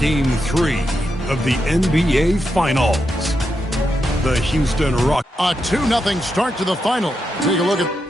Game 3 of the NBA Finals. The Houston Rockets. A 2-0 start to the final. Take a look at...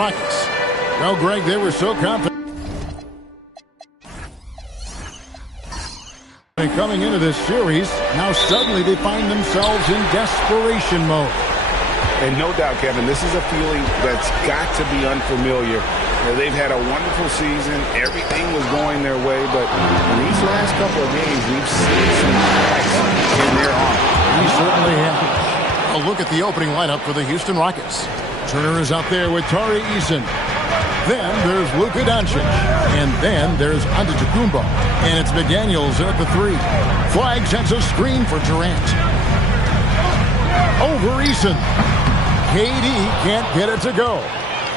Rockets. Well, Greg, they were so confident coming into this series. Now suddenly they find themselves in desperation mode. And no doubt, Kevin, this is a feeling that's got to be unfamiliar. They've had a wonderful season. Everything was going their way, but in these last couple of games, we've seen some cracks in their arm. We certainly have. A look at the opening lineup for the Houston Rockets. Turner is out there with Tari Eason. Then there's Luka Doncic. And then there's Antetokounmpo. And it's McDaniels at the 3. Flag sets a screen for Durant. Over Eason. KD can't get it to go.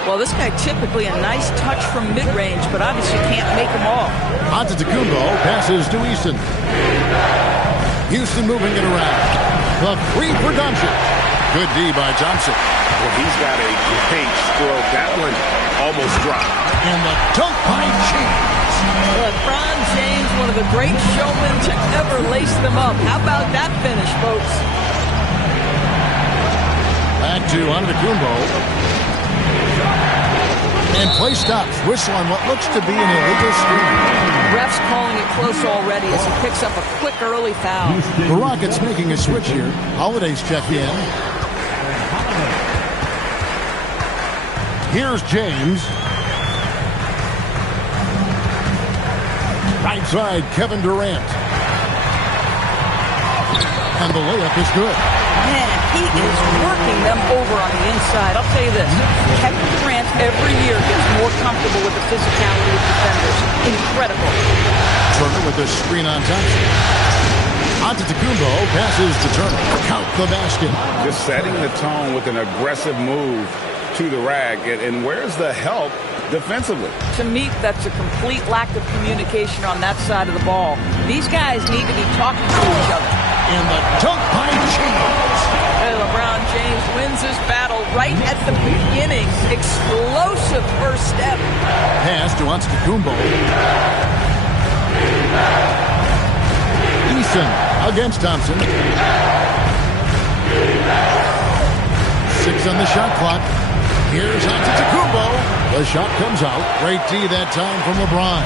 Well, this guy typically a nice touch from mid-range, but obviously can't make them all. Antetokounmpo passes to Eason. Houston moving it around. The 3 for Doncic. Good D by Johnson. Well, he's got a great stroke. That one almost dropped. And the dunk by James. LeBron James, one of the great showmen to ever lace them up. How about that finish, folks? Back to Antetokounmpo. And play stops. Whistle on what looks to be an illegal screen. Ref's calling it close already as he picks up a quick early foul. The Rockets making a switch here. Holiday's check in. Here's James. Right side, Kevin Durant. And the layup is good. Man, he is working them over on the inside. I'll tell you this, Kevin Durant every year gets more comfortable with the physicality of defenders. Incredible. Turner with the screen on Thompson. Antetokounmpo passes to Turner. Count the basket. Just setting the tone with an aggressive move to the rack. And where's the help defensively? To me, that's a complete lack of communication on that side of the ball. These guys need to be talking to each other. And the dunk by James. And LeBron James wins this battle right at the beginning. Explosive first step. Pass to Antetokounmpo. Eason against Thompson. 6 on the shot clock. Here's Antetokounmpo. The shot comes out. Great D that time from LeBron.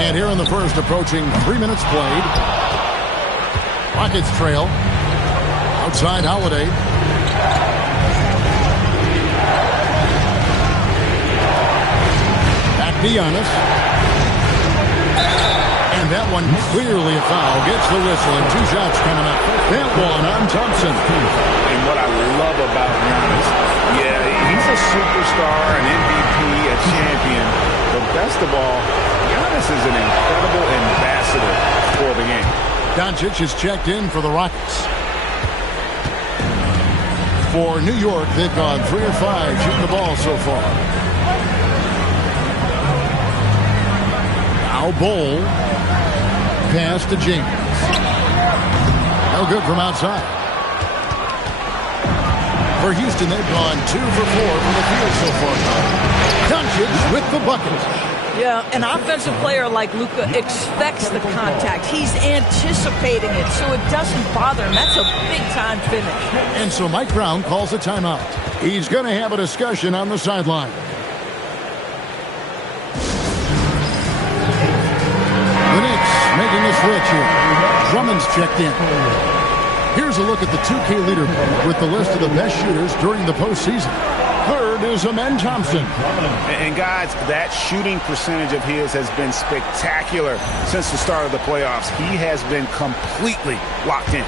And here in the first, approaching 3 minutes played. Rockets trail. Outside Holiday. Back to Giannis. And that one clearly a foul. Gets the whistle and 2 shots coming up. That one on Thompson. And what I love about Giannis, he's a superstar, an MVP, a champion. But best of all, Giannis is an incredible ambassador for the game. Doncic is checked in for the Rockets. For New York, they've gone 3 of 5 shooting the ball so far. Now Bol. Pass to James. No good from outside. For Houston, they've gone 2 for 4 from the field so far. Doncic with the bucket. Yeah, an offensive player like Luka expects the contact. He's anticipating it, so it doesn't bother him. That's a big-time finish. And so Mike Brown calls a timeout. He's going to have a discussion on the sideline. The Knicks making a switch here. Drummond's checked in. Here's a look at the 2K leaderboard with the list of the best shooters during the postseason. Third is Amen Thompson. And guys, that shooting percentage of his has been spectacular since the start of the playoffs. He has been completely locked in.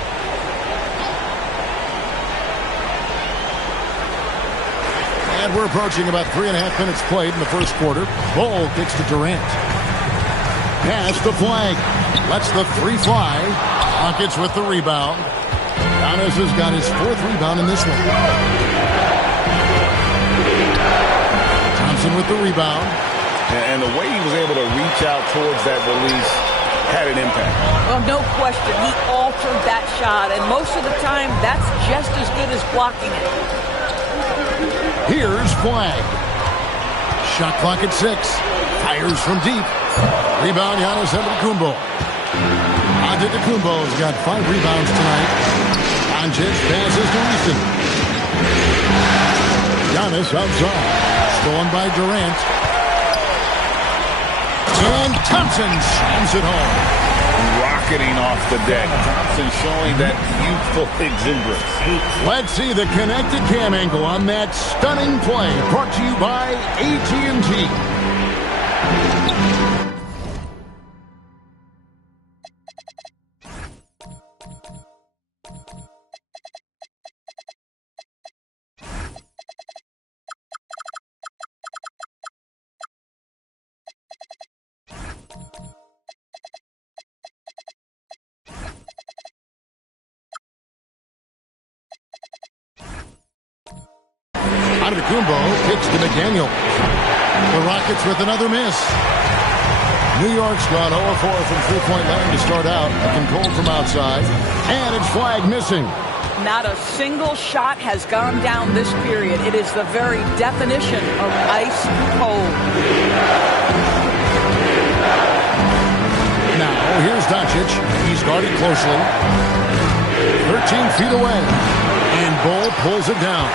And we're approaching about 3.5 minutes played in the first quarter. Bol kicks to Durant. Pass the flag. Lets the 3 fly. Rockets with the rebound. Giannis has got his 4th rebound in this one. Thompson with the rebound. And the way he was able to reach out towards that release had an impact. Well, no question. He altered that shot, and most of the time, that's just as good as blocking it. Here's Flag. Shot clock at 6. Fires from deep. Rebound, Giannis Antetokounmpo. Antetokounmpo's got 5 rebounds tonight. Doncic passes to Eason. Giannis outside. Stolen by Durant. And Thompson slams it home. Rocketing off the deck. Thompson showing that youthful exuberance. Let's see the connected cam angle on that stunning play. Brought to you by AT&T. Antetokounmpo kicks to McDaniel. The Rockets with another miss. New York's gone 0-4 from three-point line to start out. Looking cold from outside. And it's flag missing. Not a single shot has gone down this period. It is the very definition of ice cold. Now, here's Doncic. He's guarded closely. 13 feet away. And Bull pulls it down.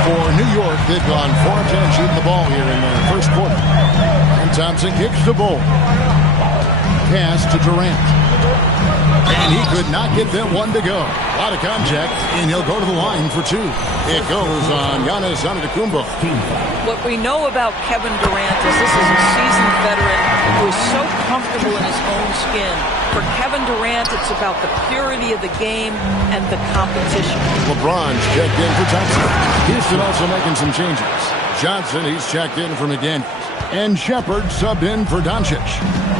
For New York, they've gone 4 of 10 shooting the ball here in the first quarter. And Thompson kicks the Bull. Pass to Durant. And he could not get them one to go. A lot of contact, and he'll go to the line for 2. It goes on Giannis Antetokounmpo. What we know about Kevin Durant is this is a seasoned veteran who is so comfortable in his own skin. For Kevin Durant, it's about the purity of the game and the competition. LeBron's checked in for Thompson. Houston also making some changes. Johnson, he's checked in for McDaniels. And Shepard subbed in for Doncic.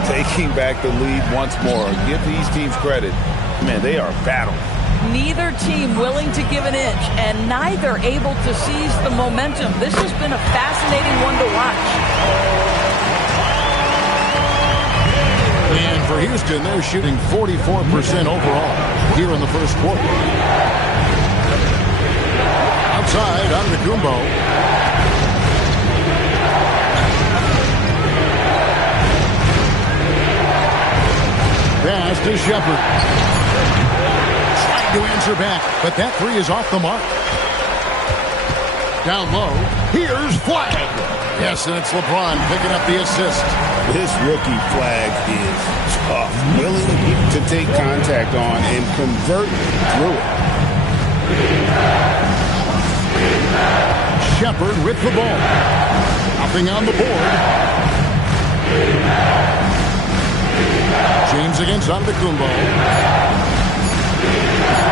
Taking back the lead once more. Give these teams credit. Man, they are battling. Neither team willing to give an inch, and neither able to seize the momentum. This has been a fascinating one to watch. And for Houston, they're shooting 44% overall here in the first quarter. Outside, Antetokounmpo. Pass to Shepard. Trying to answer back, but that 3 is off the mark. Down low, here's flag. Yes, and it's LeBron picking up the assist. This rookie flag is tough. Willing to take contact on and convert through it. Shepard with the ball. Hopping on the board. James against Antetokounmpo.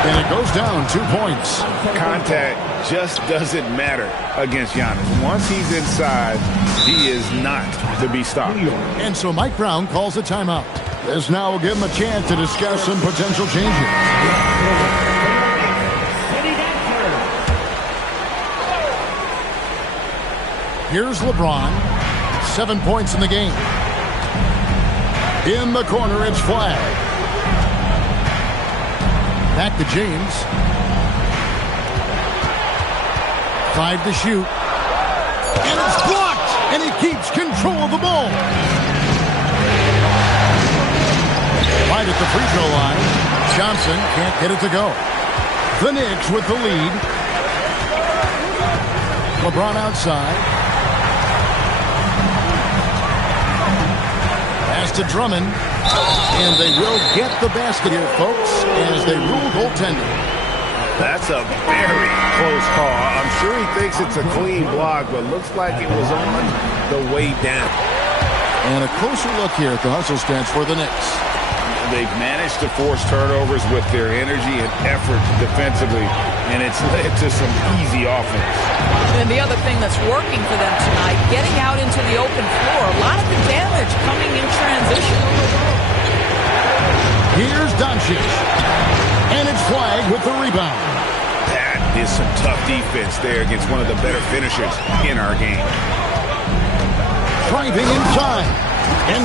And it goes down 2 points. Contact just doesn't matter against Giannis. Once he's inside, he is not to be stopped. And so Mike Brown calls a timeout. This now will give him a chance to discuss some potential changes. Here's LeBron. 7 points in the game. In the corner, it's flag. Back to James. 5 to shoot. And it's blocked! And he keeps control of the ball. Right at the free throw line. Johnson can't get it to go. The Knicks with the lead. LeBron outside. To Drummond, and they will get the basket here, folks, as they rule goaltending. That's a very close call. I'm sure he thinks it's a clean block, but looks like it was on the way down. And a closer look here at the hustle stats for the Knicks. They've managed to force turnovers with their energy and effort defensively, and it's led to some easy offense. And the other thing that's working for them tonight, getting out into the open floor. A lot of the damage coming in transition. Here's Doncic. And it's flagged with the rebound. That is some tough defense there against one of the better finishers in our game. Driving inside. And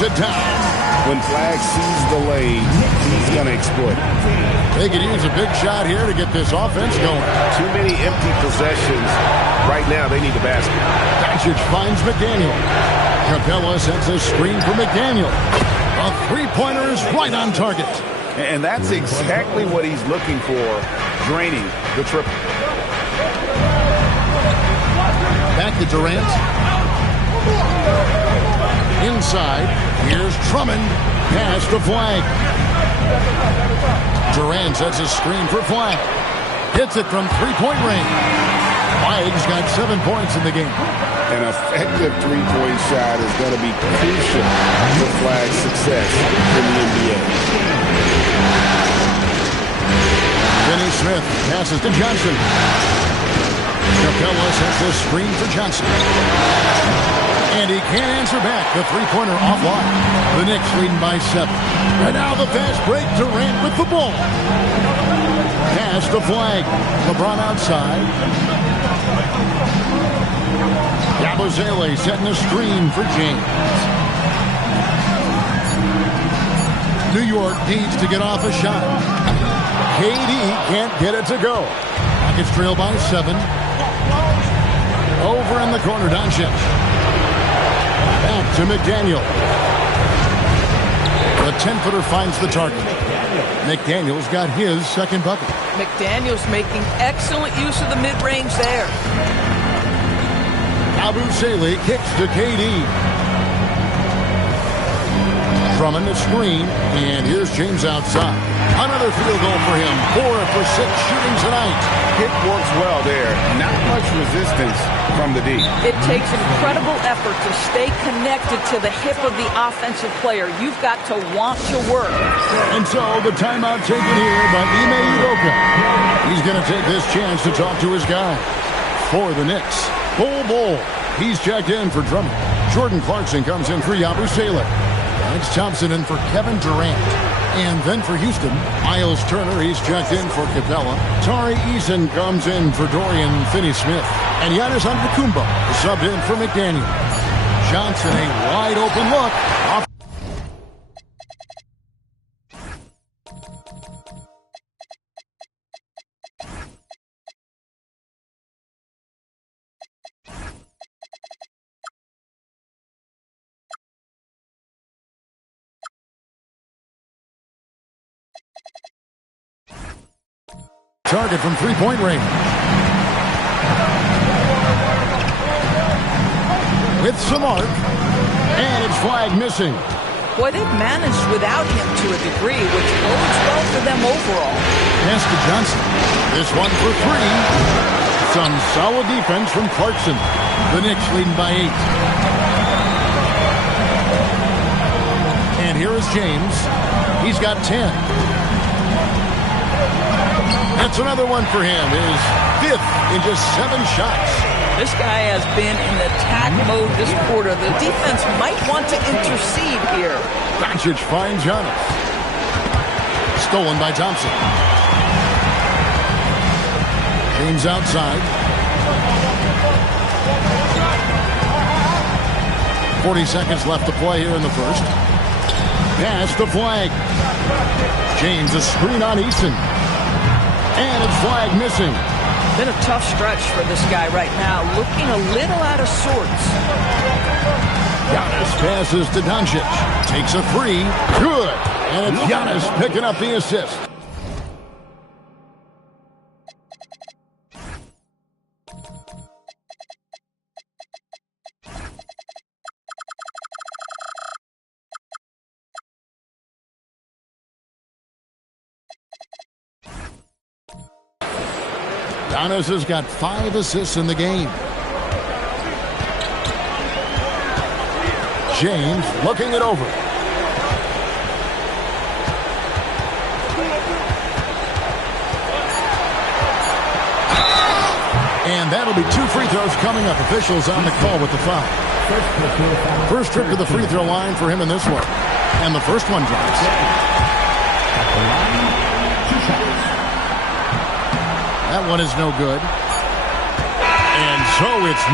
brings it down. When Flag sees the lane, he's going to exploit it. They could use a big shot here to get this offense going. Too many empty possessions. Right now, they need a basket. Doncic finds McDaniel. Capella sends a screen for McDaniel. A three-pointer is right on target. And that's exactly what he's looking for, draining the triple. Back to Durant. Inside, here's Drummond. Pass to Flag. Durant sets a screen for Flag. Hits it from three-point range. Flag's got 7 points in the game. An effective three-point shot is going to be crucial to Flag's success in the NBA. Finney Smith passes to Johnson. Capella sets a screen for Johnson. And he can't answer back. The three-pointer offline. The Knicks leading by 7. And now the fast break. Durant with the ball. Pass to Flag. LeBron outside. Yabusele setting a screen for James. New York needs to get off a shot. KD can't get it to go. Rockets trail by 7. Over in the corner, Doncic. Back to McDaniel. The 10-footer finds the target. McDaniel's got his second bucket. McDaniel's making excellent use of the mid-range there. Yabusele kicks to KD. Drummond the screen, and here's James outside. Another field goal for him. 4 for 6 shooting tonight. It works well there. Not much resistance from the D. It takes incredible effort to stay connected to the hip of the offensive player. You've got to want to work. And so the timeout taken here by Ime Udoka. He's going to take this chance to talk to his guys. For the Knicks, Bull. He's checked in for Drummond. Jordan Clarkson comes in for Yabusele. Alex Thompson in for Kevin Durant. And then for Houston, Miles Turner, he's checked in for Capella. Tari Eason comes in for Dorian Finney-Smith. And Giannis Antetokounmpo is subbed in for McDaniel. Johnson, a wide open look. Off target from three-point range. With some arc. And it's Flag missing. Boy, they've managed without him to a degree, which bodes well for them overall. Pass to Johnson. This one for 3. Some solid defense from Clarkson. The Knicks leading by 8. And here is James. He's got 10. That's another one for him. His 5th in just 7 shots. This guy has been in attack mode this quarter. The defense might want to intercede here. Doncic finds Giannis. Stolen by Thompson. James outside. 40 seconds left to play here in the first. Pass to Flag. James a screen on Eason. And it's Flag missing. Been a tough stretch for this guy right now. Looking a little out of sorts. Giannis passes to Doncic. Takes a 3. Good. And it's Giannis picking up the assist. Giannis has got 5 assists in the game. James looking it over. And that'll be 2 free throws coming up. Officials on the call with the foul. First trip to the free throw line for him in this one. And the first one drops. That one is no good. And so it's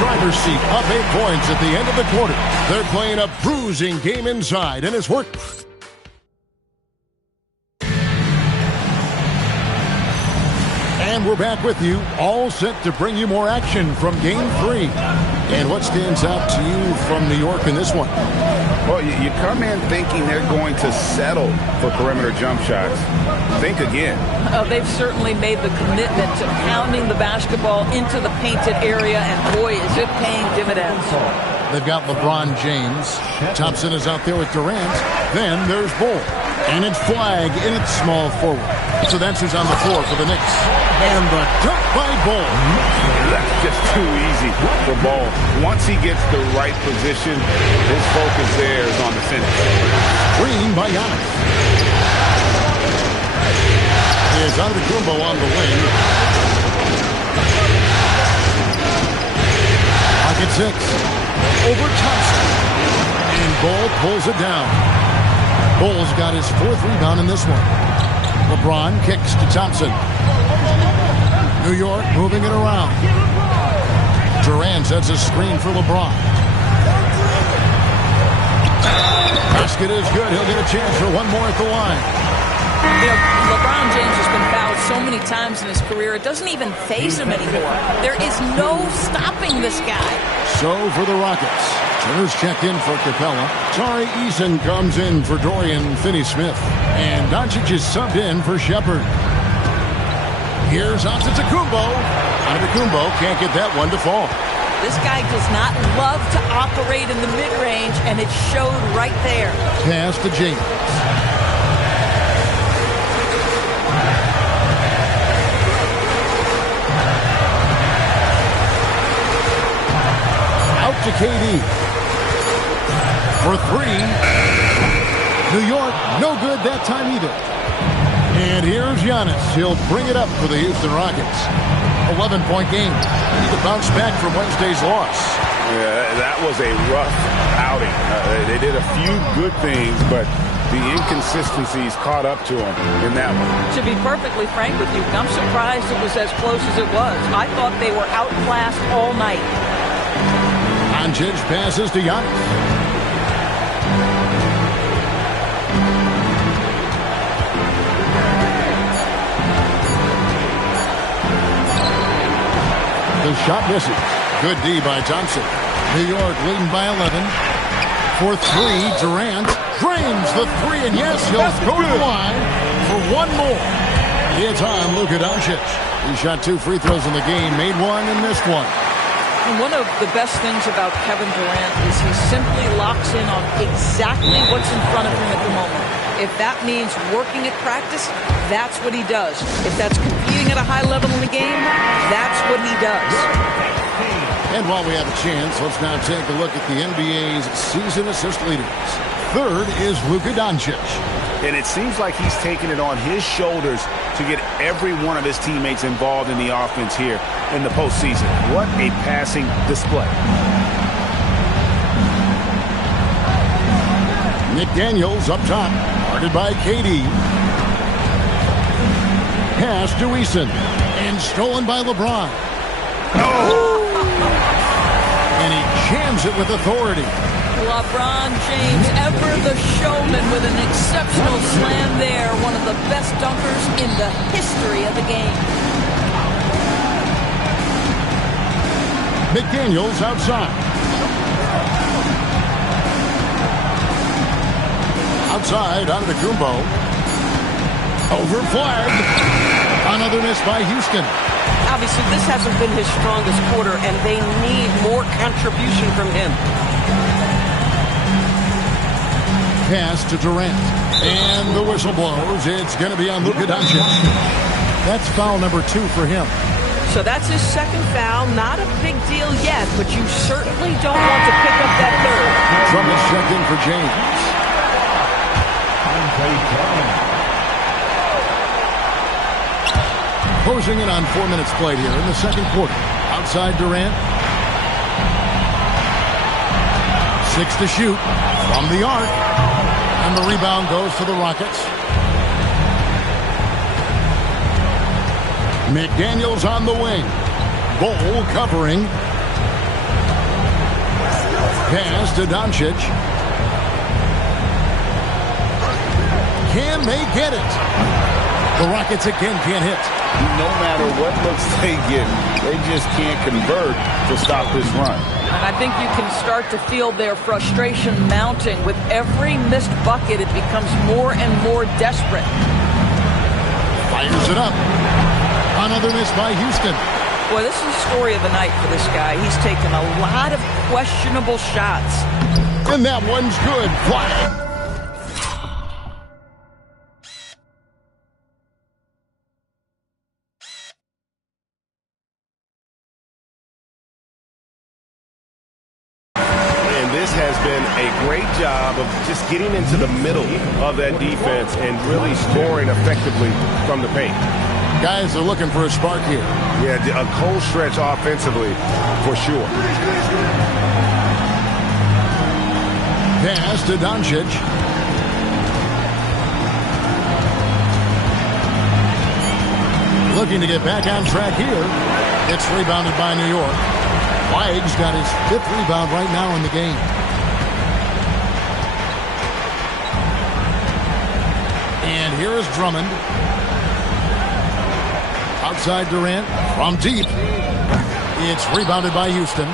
driver's seat, up 8 points at the end of the quarter. They're playing a bruising game inside, and it's worked. And we're back with you, all set to bring you more action from Game 3. And what stands out to you from New York in this one? Well, you come in thinking they're going to settle for perimeter jump shots. Think again. They've certainly made the commitment to pounding the basketball into the painted area, and boy, is it paying dividends. They've got LeBron James. Thompson is out there with Durant. Then there's Bull. And it's Flag in its small forward. So that's who's on the floor for the Knicks. And the dunk by Bull. That's just too easy for Ball. Once he gets the right position, his focus there is on the finish. Screen by Giannis. Here's Antetokounmpo on the wing. Pocket 6. Over Thompson. And Bull pulls it down. Bull's got his 4th rebound in this one. LeBron kicks to Thompson. New York moving it around. Durant sets a screen for LeBron. Basket is good. He'll get a chance for one more at the line. You know, LeBron James has been fouled so many times in his career, it doesn't even faze him anymore. There is no stopping this guy. So for the Rockets, Turner's checked in for Capella. Tari Eason comes in for Dorian Finney-Smith. And Doncic is subbed in for Shepard. Here's Antetokounmpo. Antetokounmpo can't get that one to fall. This guy does not love to operate in the mid-range, and it showed right there. Pass to James. Out to KD. For 3. New York, no good that time either. And here's Giannis. He'll bring it up for the Houston Rockets. 11-point game. Need to bounce back from Wednesday's loss. Yeah, that was a rough outing. They did a few good things, but the inconsistencies caught up to them in that one. To be perfectly frank with you, I'm surprised it was as close as it was. I thought they were outclassed all night. Doncic passes to Giannis. The shot misses. Good D by Thompson. New York leading by 11. For 3, Durant drains the 3, and yes, he'll go to the line for one more. It's on Luka Doncic. He shot 2 free throws in the game, made 1 and missed 1. And one of the best things about Kevin Durant is he simply locks in on exactly what's in front of him at the moment. If that means working at practice, that's what he does. If that's competing at a high level in the game, that's what he does. And while we have a chance, let's now take a look at the NBA's season assist leaders. 3rd is Luka Doncic. And it seems like he's taking it on his shoulders to get every one of his teammates involved in the offense here in the postseason. What a passing display. McDaniels up top, guarded by KD. Pass to Eason, and stolen by LeBron. Oh! And he jams it with authority. LeBron James, ever the showman, with an exceptional slam there. One of the best dunkers in the history of the game. McDaniels outside. Outside, Antetokounmpo. Over Flag. Another miss by Houston. Obviously, this hasn't been his strongest quarter, and they need more contribution from him. Pass to Durant. And the whistle blows. It's going to be on Luka Doncic. That's foul number 2 for him. So that's his 2nd foul. Not a big deal yet, but you certainly don't want to pick up that 3rd. Drummond's checked in for James. Closing in on 4 minutes played here in the 2nd quarter. Outside Durant. 6 to shoot from the arc. And the rebound goes to the Rockets. McDaniels on the wing. Bull covering. Pass to Doncic. Can they get it? The Rockets again can't hit. No matter what looks they get, they just can't convert to stop this run. And I think you can start to feel their frustration mounting. With every missed bucket, it becomes more and more desperate. Fires it up. Another miss by Houston. Boy, this is the story of the night for this guy. He's taken a lot of questionable shots. And that one's good. Flag. This has been a great job of just getting into the middle of that defense and really scoring effectively from the paint. Guys are looking for a spark here. Yeah, a cold stretch offensively for sure. Pass to Doncic. Looking to get back on track here. It's rebounded by New York. Weig's got his 5th rebound right now in the game. And here is Drummond. Outside Durant from deep. It's rebounded by Houston.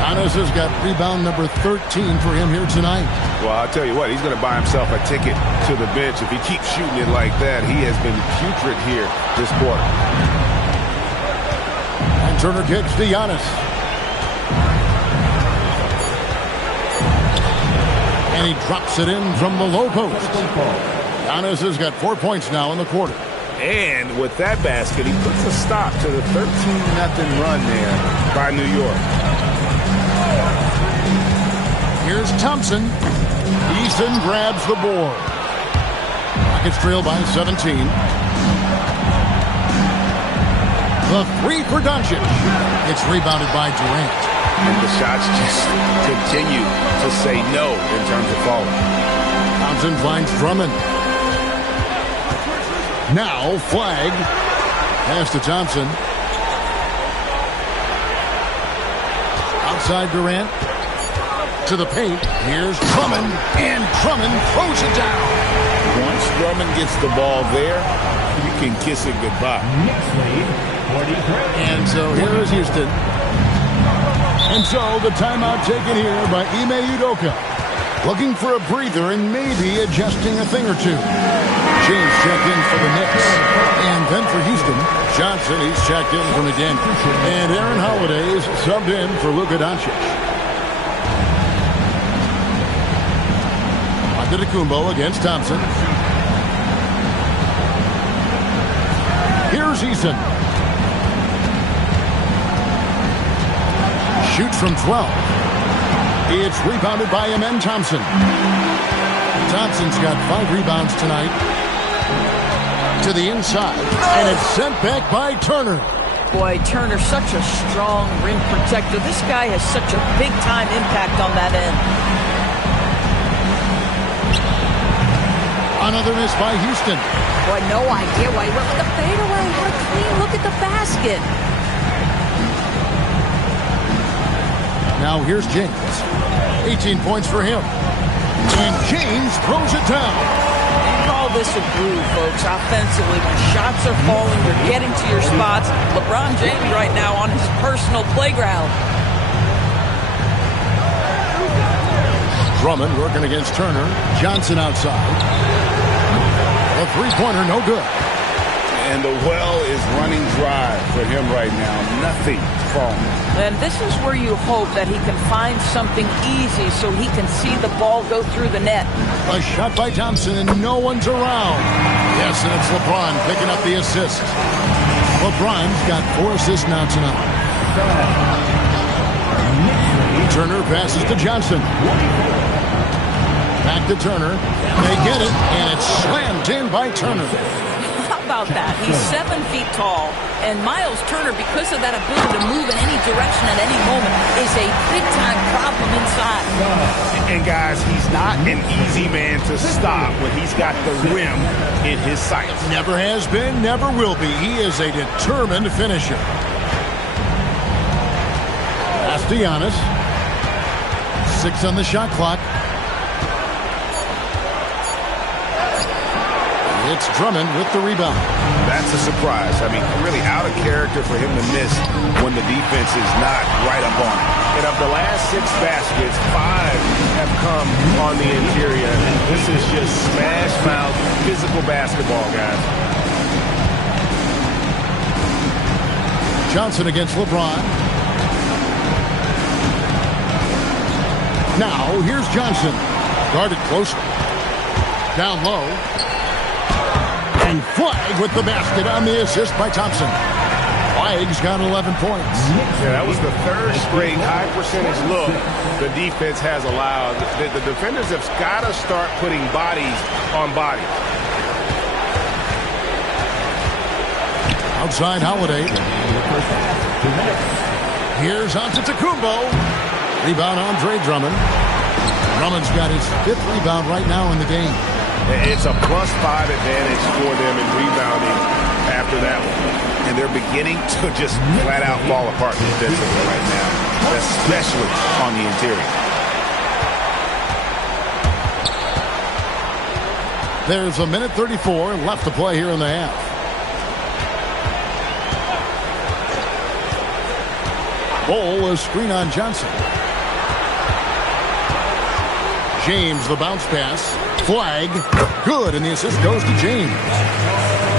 Giannis has got rebound number 13 for him here tonight. Well, I'll tell you what, he's going to buy himself a ticket to the bench. If he keeps shooting it like that, he has been putrid here this quarter. And Turner kicks to Giannis. And he drops it in from the low post. Giannis has got 4 points now in the quarter. And with that basket, he puts a stop to the 13-0 run there by New York. Here's Thompson. Eason grabs the board. Rockets trail by 17. The 3 for Doncic. It's rebounded by Durant. And the shots just continue to say no in terms of falling. Thompson finds Drummond. Now flag. Pass to Thompson. Outside Durant. To the paint. Here's Drummond. And Drummond throws it down. Once Drummond gets the ball there, you can kiss it goodbye. And so here is Houston. And so the timeout taken here by Ime Udoka. Looking for a breather and maybe adjusting a thing or two. James checked in for the Knicks. And then for Houston, Johnson, he's checked in from the Denver. And Aaron Holiday's subbed in for Luka Doncic. Antetokounmpo against Thompson. Here's Eason. Shoots from 12. It's rebounded by Amen Thompson. Thompson's got 5 rebounds tonight. To the inside. And it's sent back by Turner. Boy, Turner, such a strong rim protector. This guy has such a big-time impact on that end. Another miss by Houston. Boy, no idea why he went with the fadeaway. What a clean look at the basket. Now here's James. 18 points for him. And James throws it down. You call this a groove, folks, offensively. When shots are falling, you're getting to your spots. LeBron James right now on his personal playground. Drummond working against Turner. Johnson outside. A three-pointer, no good. And the well is running dry for him right now. Nothing falling. And this is where you hope that he can find something easy so he can see the ball go through the net. A shot by Thompson, and no one's around. Yes, and it's LeBron picking up the assist. LeBron's got 4 assists now tonight. Turner passes to Johnson. Back to Turner. They get it, and it's slammed in by Turner. How about that? He's 7 feet tall, and Miles Turner, because of that ability to move in any direction at any moment, is a big-time problem inside. And guys, he's not an easy man to stop when he's got the rim in his sights. Never has been, never will be. He is a determined finisher. Pass to Giannis. 6 on the shot clock. It's Drummond with the rebound. That's a surprise. I mean, really out of character for him to miss when the defense is not right up on it. And of the last 6 baskets, 5 have come on the interior. This is just smash mouth physical basketball, guys. Johnson against LeBron. Now, here's Johnson. Guarded closely. Down low. And Flagg with the basket on the assist by Thompson. Flagg's got 11 points. Yeah, that was the 3rd straight high percentage look the defense has allowed. The defenders have got to start putting bodies on bodies. Outside Holiday. Here's Antetokounmpo. Rebound Andre Drummond. Drummond's got his 5th rebound right now in the game. It's a +5 advantage for them in rebounding after that one. And they're beginning to just flat out fall apart defensively right now, especially on the interior. There's a minute 34 left to play here in the half. Bol, a screen on Johnson. James, the bounce pass. Flagg, good, and the assist goes to James.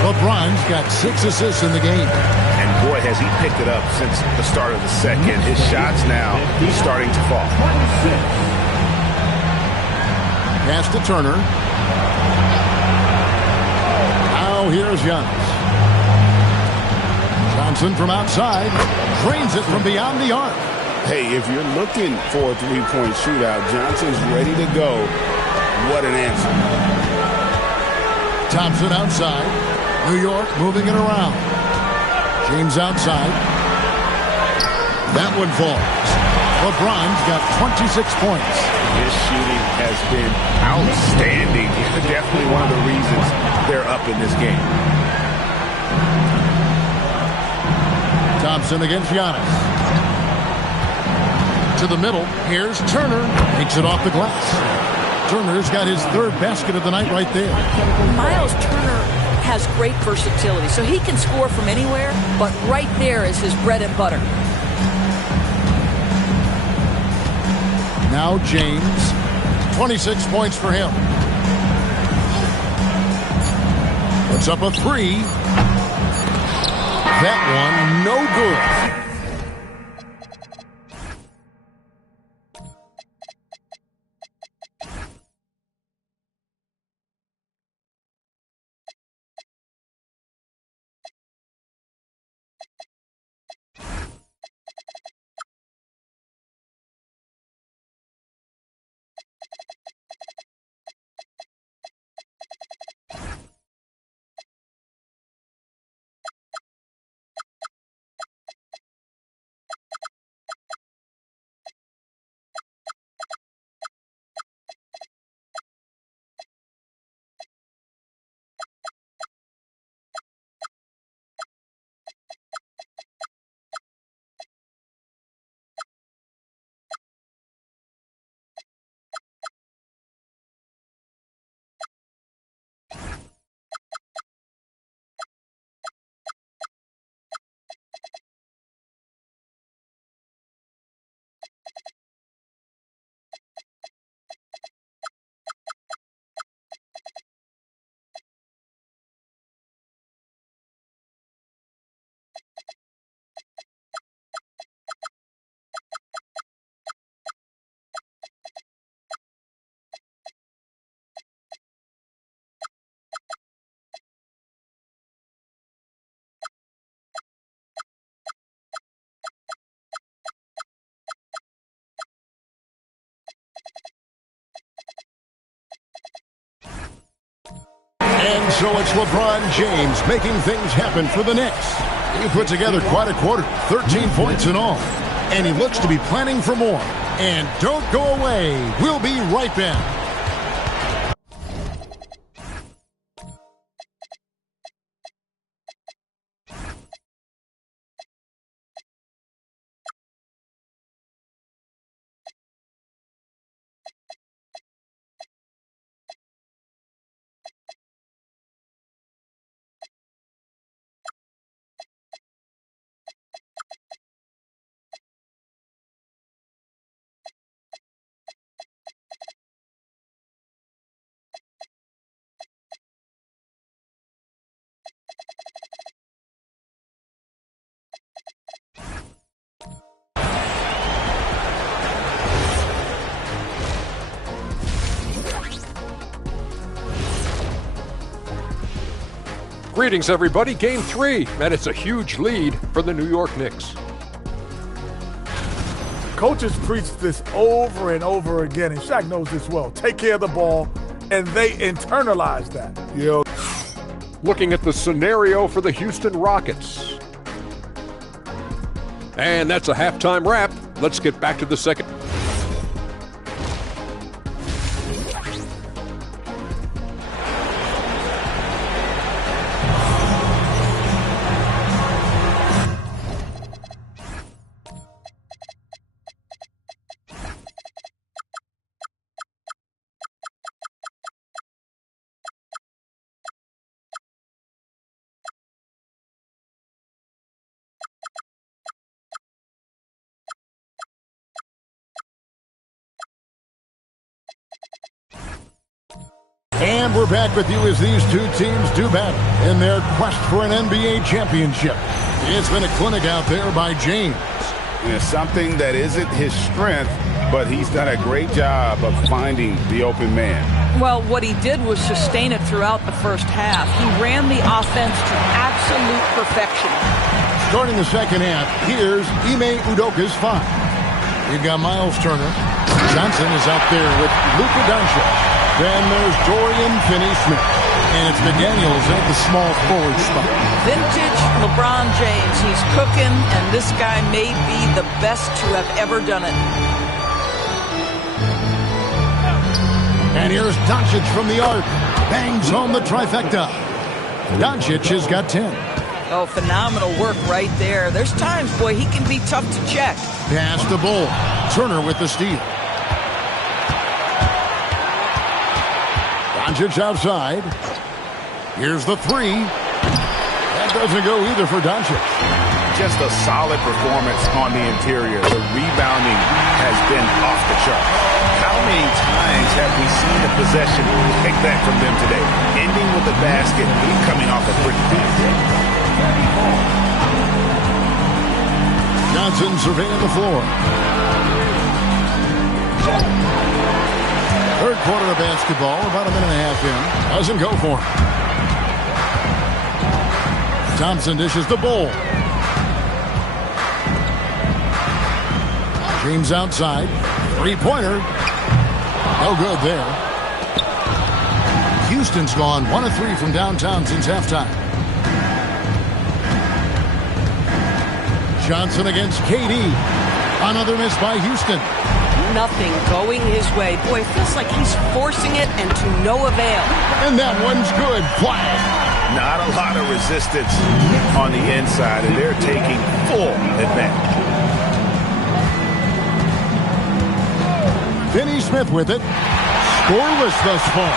LeBron's got 6 assists in the game. And boy, has he picked it up since the start of the second. His shots now starting to fall. Pass to Turner. Now here's Giannis. Johnson from outside. Drains it from beyond the arc. Hey, if you're looking for a 3-point shootout, Johnson's ready to go. What an answer. Thompson outside. New York moving it around. James outside. That one falls. LeBron's got 26 points. His shooting has been outstanding. Definitely one of the reasons they're up in this game. Thompson against Giannis. To the middle. Here's Turner. Takes it off the glass. Turner's got his 3rd basket of the night right there. Miles Turner has great versatility, so he can score from anywhere, but right there is his bread and butter. Now James. 26 points for him. Puts up a 3. That one, no good. And so it's LeBron James making things happen for the Knicks. He put together quite a quarter, 13 points in all. And he looks to be planning for more. And don't go away. We'll be right back. Greetings, everybody. Game 3, and it's a huge lead for the New York Knicks. Coaches preach this over and over again, and Shaq knows this well. Take care of the ball, and they internalize that. Looking at the scenario for the Houston Rockets. And that's a halftime wrap. Let's get back to the second. And we're back with you as these two teams do battle in their quest for an NBA championship. It's been a clinic out there by James. It's something that isn't his strength, but he's done a great job of finding the open man. Well, what he did was sustain it throughout the first half. He ran the offense to absolute perfection. Starting the second half, here's Ime Udoka's 5. We've got Miles Turner. Johnson is out there with Luka Doncic. Then there's Dorian Finney-Smith. And it's McDaniels at the small forward spot. Vintage LeBron James. He's cooking, and this guy may be the best to have ever done it. And here's Doncic from the arc. Bangs home the trifecta. Doncic has got 10. Oh, phenomenal work right there. There's times, boy, he can be tough to check. Pass to Bull. Turner with the steal. Doncic outside. Here's the 3. That doesn't go either for Doncic. Just a solid performance on the interior. The rebounding has been off the chart. How many times have we seen a possession like that from them today? Ending with a basket, coming off a brick feed. Johnson surveying the floor. Third quarter of basketball, about a minute and a half in. Doesn't go for him. Thompson dishes the Bull. James outside. Three-pointer. No good there. Houston's gone 1 of 3 from downtown since halftime. Johnson against KD. Another miss by Houston. Nothing going his way. Boy, it feels like he's forcing it and to no avail. And that one's good. Flag. Not a lot of resistance on the inside, and they're taking full advantage. Finney-Smith with it. Scoreless thus far.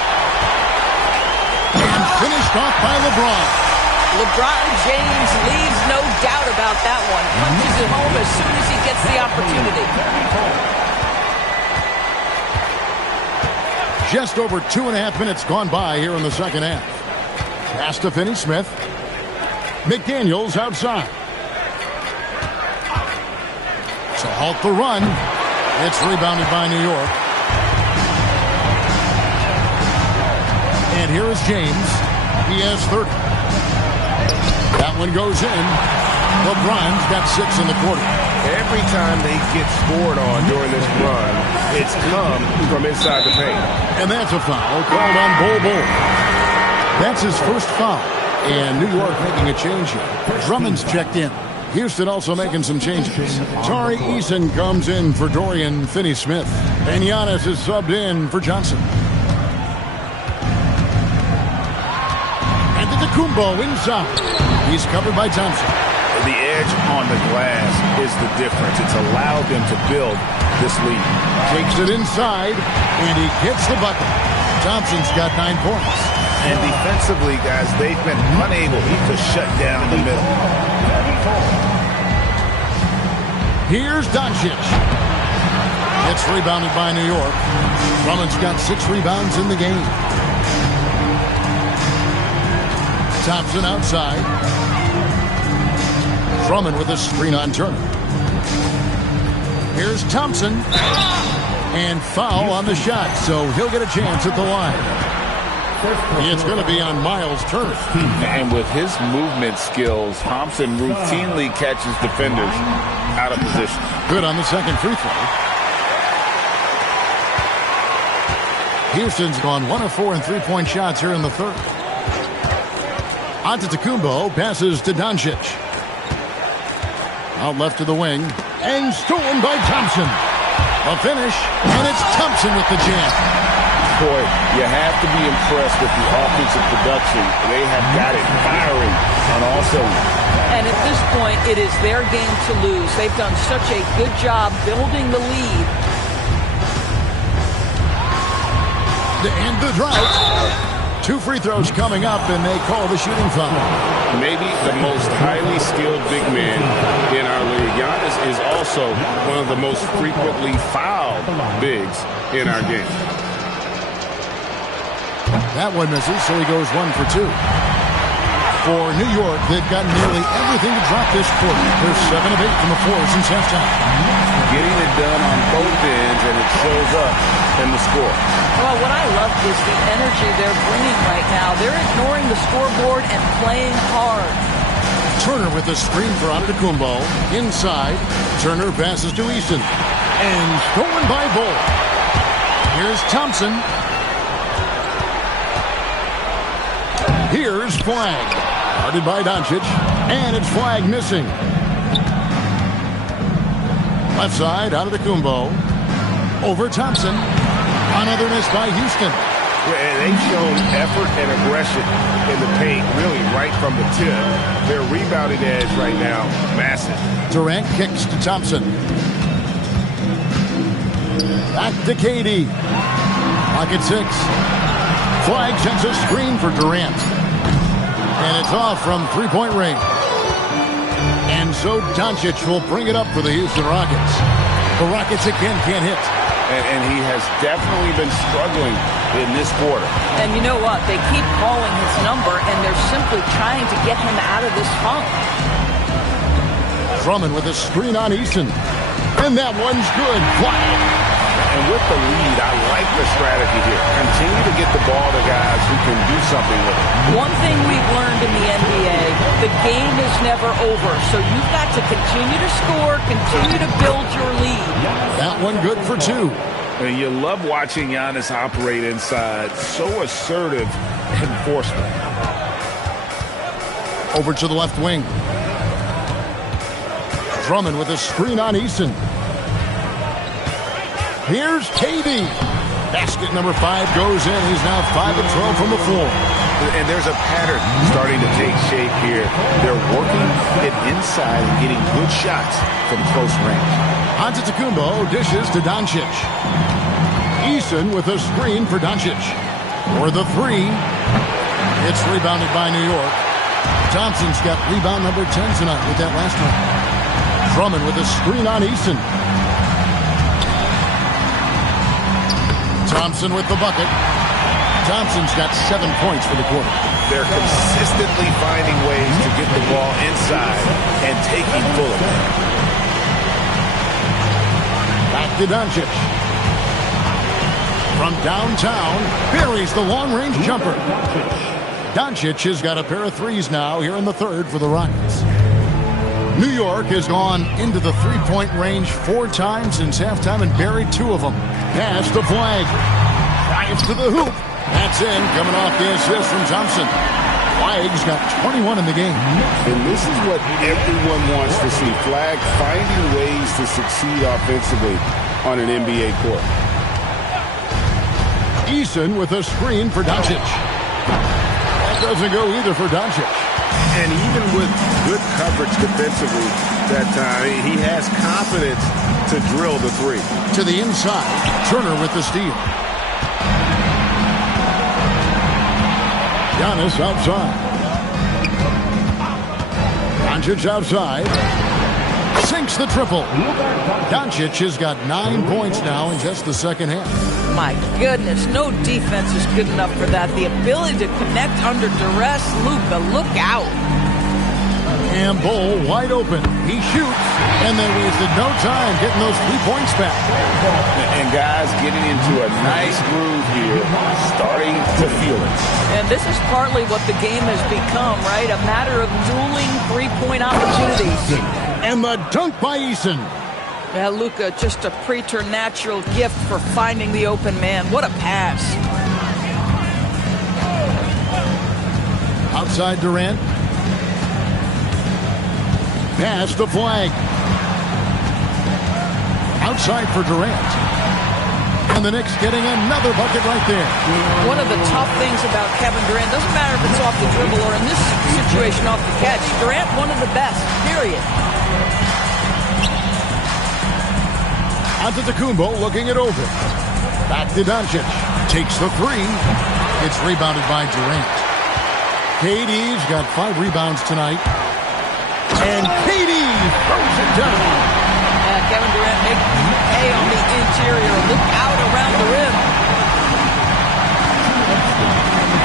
And finished off by LeBron. LeBron James leaves no doubt about that one. Punches it home as soon as he gets the opportunity. Just over 2.5 minutes gone by here in the second half. Pass to Finney-Smith. McDaniels outside. To halt the run. It's rebounded by New York. And here is James. He has 30. That one goes in. LeBron's got 6 in the quarter. Every time they get scored on during this run, it's come from inside the paint. And that's a foul called on Bol. That's his first foul. And New York making a change here. Drummond's checked in. Houston also making some changes. Tari Eason comes in for Dorian Finney-Smith. And Giannis is subbed in for Johnson. And Antetokounmpo inside. He's covered by Thompson. The edge on the glass is the difference. It's allowed them to build this lead. Takes it inside, and he gets the bucket. Thompson's got 9 points. And defensively, guys, they've been unable to shut down the middle. Here's Doncic. It's rebounded by New York. Drummond's got 6 rebounds in the game. Thompson outside. Drummond with a screen on Turner. Here's Thompson. And foul on the shot, so he'll get a chance at the line. It's going to be on Miles Turner. And with his movement skills, Thompson routinely catches defenders out of position. Good on the second free throw. Houston's gone 1 of 4 in three-point shots here in the third. Antetokounmpo passes to Doncic. Out left to the wing. And stolen by Thompson. A finish, and it's Thompson with the jam. Boy, you have to be impressed with the offensive production. They have got it firing on all cylinders. And at this point, it is their game to lose. They've done such a good job building the lead. To end the drought. 2 free throws coming up, and they call the shooting foul. Maybe the most highly skilled big man in our league. Giannis is also one of the most frequently fouled bigs in our game. That one misses, so he goes 1 for 2. For New York, they've got nearly everything to drop this quarter. They're 7 of 8 from the floor since halftime. Getting it done on both ends, and it shows up in the score. Well, what I love is the energy they're bringing right now. They're ignoring the scoreboard and playing hard. Turner with the screen for Antetokounmpo. Inside, Turner passes to Easton. And stolen by Bull. Here's Thompson. Here's Flag. Guarded by Doncic. And it's Flag missing. Left side, Antetokounmpo. Over Thompson. Another miss by Houston. And they've shown effort and aggression in the paint, really right from the tip. Their rebounding edge right now, massive. Durant kicks to Thompson. Back to KD. Pocket 6. Flag sends a screen for Durant. And it's off from three-point range. And so Doncic will bring it up for the Houston Rockets. The Rockets again can't hit. And he has definitely been struggling in this quarter. And you know what? They keep calling his number, and they're simply trying to get him out of this funk. Drummond with a screen on Easton. And that one's good. Flag. And with the lead, I like the strategy here. Continue to get the ball to guys who can do something with it. One thing we've learned in the NBA, the game is never over. So you've got to continue to score, continue to build your lead. That one good for 2. And you love watching Giannis operate inside. So assertive enforcement. Over to the left wing. Drummond with a screen on Easton. Here's KD. Basket number 5 goes in. He's now 5 of 12 from the floor. And there's a pattern starting to take shape here. They're working it inside and getting good shots from close range. Antetokounmpo dishes to Doncic. Easton with a screen for Doncic. For the 3. It's rebounded by New York. Thompson's got rebound number 10 tonight with that last one. Drummond with a screen on Easton. Thompson with the bucket. Thompson's got 7 points for the quarter. They're consistently finding ways to get the ball inside and taking full of it. Back to Doncic. From downtown, buries the long-range jumper. Doncic has got a pair of threes now here in the third for the Rockets. New York has gone into the three-point range 4 times since halftime and buried 2 of them. Pass to Flag. Drives to the hoop. That's in, coming off the assist from Thompson. Flag's got 21 in the game. And this is what everyone wants to see. Flag finding ways to succeed offensively on an NBA court. Easton with a screen for Doncic. That doesn't go either for Doncic. And even with good coverage defensively that time, he has confidence to drill the 3. To the inside, Turner with the steal. Giannis outside. Doncic outside. Sinks the triple. Doncic has got 9 points now in just the second half. My goodness, no defense is good enough for that. The ability to connect under duress, Luka, look out. And Bull wide open. He shoots, and they wasted no time getting those 3 points back. And guys getting into a nice groove here, starting to feel it. And this is partly what the game has become, right? A matter of dueling three-point opportunities. And the dunk by Eason. Yeah, Luka, just a preternatural gift for finding the open man. What a pass. Outside Durant. Pass the flag. Outside for Durant. And the Knicks getting another bucket right there. One of the tough things about Kevin Durant, doesn't matter if it's off the dribble or in this situation off the catch, Durant one of the best, period. Antetokounmpo looking it over. Back to Doncic. Takes the three. It's rebounded by Durant. KD's got 5 rebounds tonight. And KD throws it down. Kevin Durant making hay on the interior. Look out around the rim.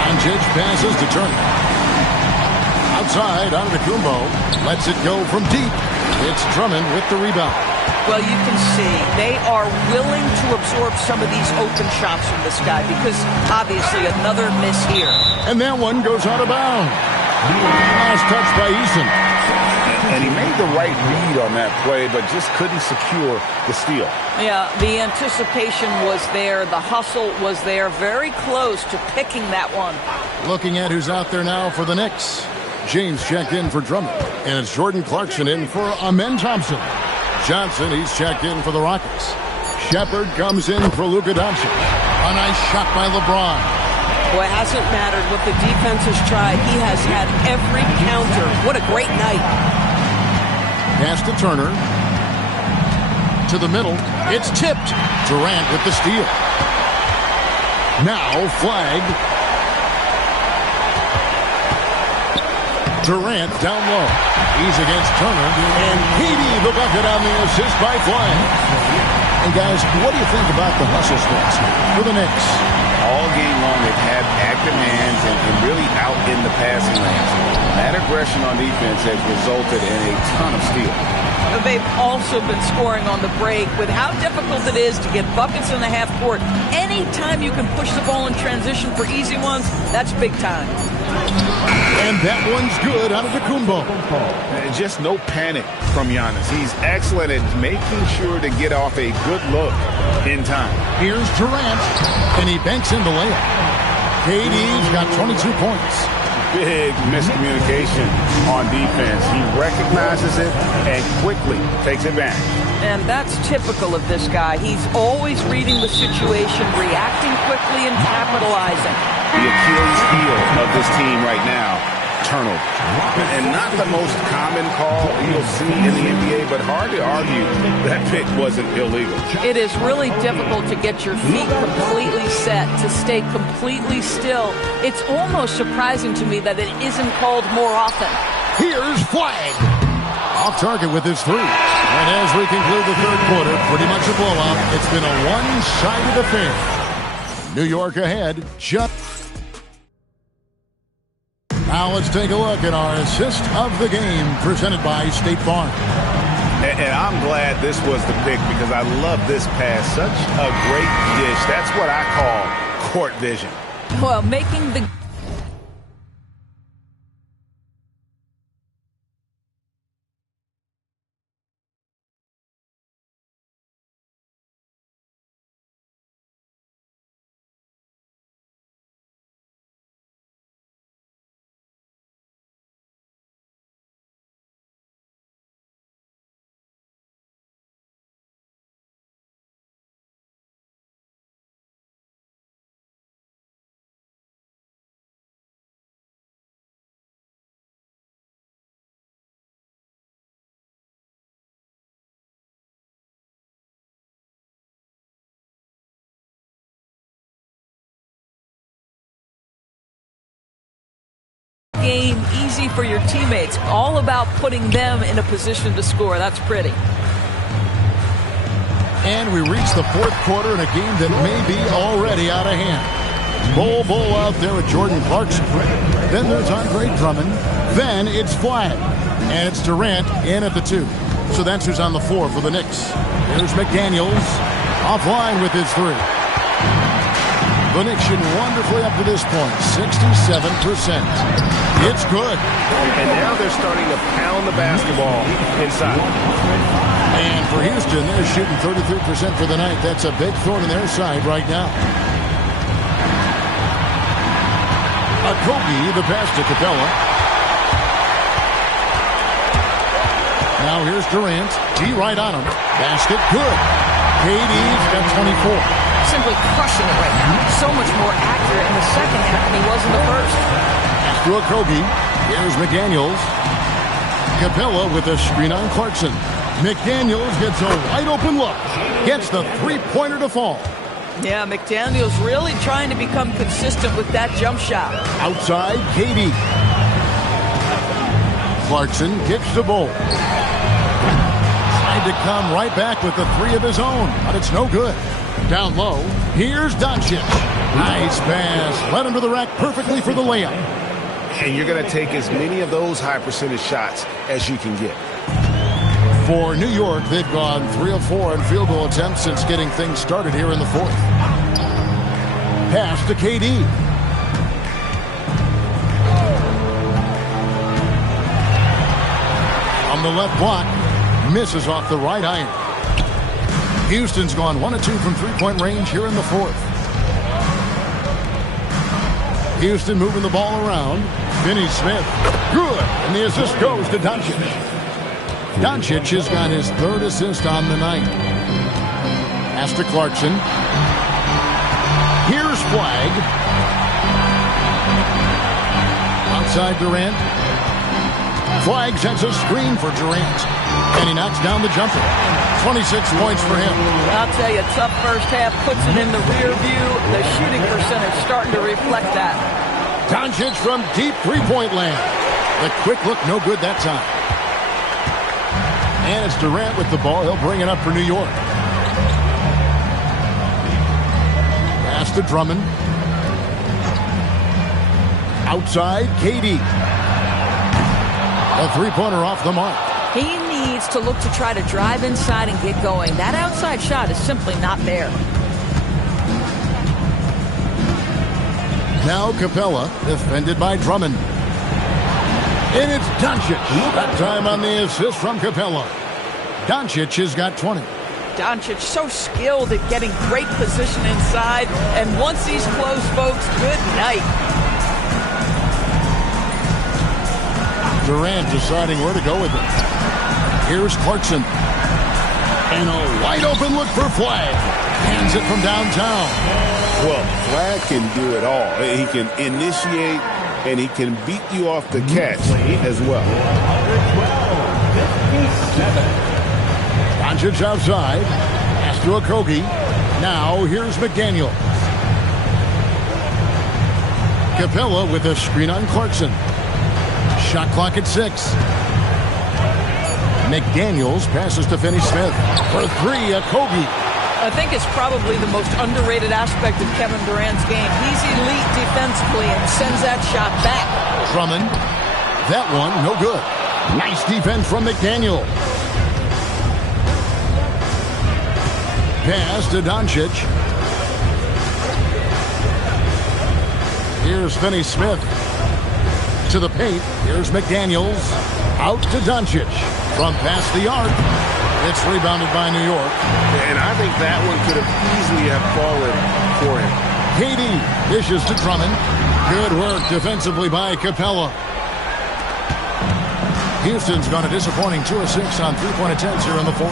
Doncic passes to Turner. Outside, Antetokounmpo lets it go from deep. It's Drummond with the rebound. Well, you can see they are willing to absorb some of these open shots from this guy because obviously another miss here. And that one goes out of bounds. Last touch by Eason. And he made the right read on that play, but just couldn't secure the steal. Yeah, the anticipation was there. The hustle was there. Very close to picking that one. Looking at who's out there now for the Knicks. James checked in for Drummond. And it's Jordan Clarkson in for Amen Thompson. Johnson, he's checked in for the Rockets. Shepard comes in for Luka Doncic. A nice shot by LeBron. Boy, it hasn't mattered what the defense has tried. He has had every counter. What a great night. Pass to Turner. To the middle. It's tipped. Durant with the steal. Now flag. Durant down low. He's against Turner. And KD the bucket on the assist by Flag. And guys, what do you think about the hustle squats for the Knicks? All game long, they've had active hands and really out in the passing lanes. That aggression on defense has resulted in a ton of steals. They've also been scoring on the break with how difficult it is to get buckets in the half court. Anytime you can push the ball in transition for easy ones, that's big time. And that one's good out of the Kumbo. Just no panic from Giannis. He's excellent at making sure to get off a good look in time. Here's Durant, and he banks in the layup. KD's got 22 points. Big miscommunication on defense. He recognizes it and quickly takes advantage. And that's typical of this guy. He's always reading the situation, reacting quickly, and capitalizing. The Achilles heel of this team right now, turnover. And not the most common call you'll see in the NBA, but hard to argue that pick wasn't illegal. It is really difficult to get your feet completely set, to stay completely still. It's almost surprising to me that it isn't called more often. Here's Flag. Off target with his three. And as we conclude the third quarter, pretty much a blowout. It's been a one-sided affair. New York ahead. Now let's take a look at our assist of the game presented by State Farm. And I'm glad this was the pick because I love this pass. Such a great dish. That's what I call court vision. Well, making the game easy for your teammates. All about putting them in a position to score. That's pretty. And we reach the fourth quarter in a game that may be already out of hand. Bull out there with Jordan Clarkson. Then there's Andre Drummond. Then it's Flag. And it's Durant in at the 2. So that's who's on the floor for the Knicks. Here's McDaniels offline with his 3. The Knicks should wonderfully up to this point, 67%. It's good. And now they're starting to pound the basketball inside. And for Houston, they're shooting 33% for the night. That's a big thorn in their side right now. Kobe, the pass to Capella. Now here's Durant. G right on him. Basket good. KD's got 24. Simply crushing it right now. So much more accurate in the second half than he was in the first. After Kobe, here's McDaniels. Capella with a screen on Clarkson. McDaniels gets a wide open look. Gets the three-pointer to fall. Yeah, McDaniels really trying to become consistent with that jump shot. Outside, KD. Clarkson kicks the ball. Tried to come right back with the 3 of his own, but it's no good. Down low, here's Doncic. Nice pass. Led him to the rack perfectly for the layup. And you're going to take as many of those high percentage shots as you can get. For New York, they've gone 3 of 4 on field goal attempts since getting things started here in the 4th. Pass to KD. On the left block, misses off the right iron. Houston's gone 1 of 2 from three-point range here in the 4th. Houston moving the ball around. Finney Smith, good, and the assist goes to Doncic. Doncic has got his 3rd assist on the night. Pass to Clarkson. Here's Flag. Outside Durant. Flag sends a screen for Durant. And he knocks down the jumper. 26 points for him. I'll tell you, tough first half puts it in the rear view. The shooting percentage starting to reflect that. Doncic from deep three-point land. The quick look, no good that time. And it's Durant with the ball. He'll bring it up for New York. Pass to Drummond. Outside, KD. A three-pointer off the mark. He needs to look to try to drive inside and get going. That outside shot is simply not there. Now Capella, defended by Drummond. And it's Doncic. That time on the assist from Capella. Doncic has got 20. Doncic so skilled at getting great position inside. And once he's close, folks, good night. Durant deciding where to go with it. Here's Clarkson. And a wide open look for Flag. Hands it from downtown. Well, Flag can do it all. He can initiate and he can beat you off the catch as well. Doncic outside. Pass to Okogie. Now here's McDaniel. Capella with a screen on Clarkson. Shot clock at 6. McDaniels passes to Finney Smith. For 3, Okogie. I think it's probably the most underrated aspect of Kevin Durant's game. He's elite defensively and sends that shot back. Drummond. That one, no good. Nice defense from McDaniel. Pass to Doncic. Here's Finney Smith. To the paint. Here's McDaniels. Out to Doncic. From past the arc. It's rebounded by New York. And I think that one could have easily have fallen for him. KD dishes to Drummond. Good work defensively by Capella. Houston's got a disappointing 2 of 6 on three-point attempts here in the 4th.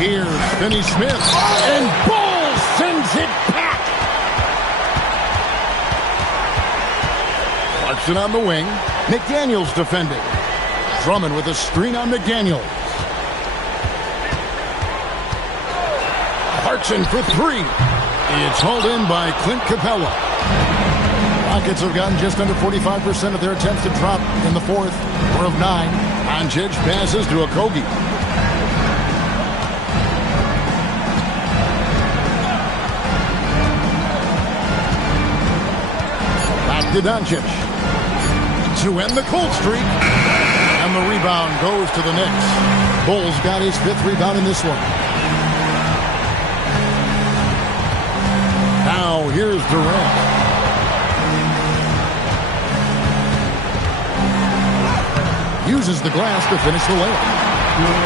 Here's Finney Smith. And Bull sends it back. Clarkson on the wing. McDaniels defending. Drummond with a screen on McDaniels. Clarkson for 3. It's hauled in by Clint Capella. Rockets have gotten just under 45% of their attempts to drop in the 4th. 4 of 9. Doncic passes to Okogie. Back to Doncic. To end the cold streak. rebound goes to the Knicks. Bulls got his 5th rebound in this one. Now here's Durant. Uses the glass to finish the layup.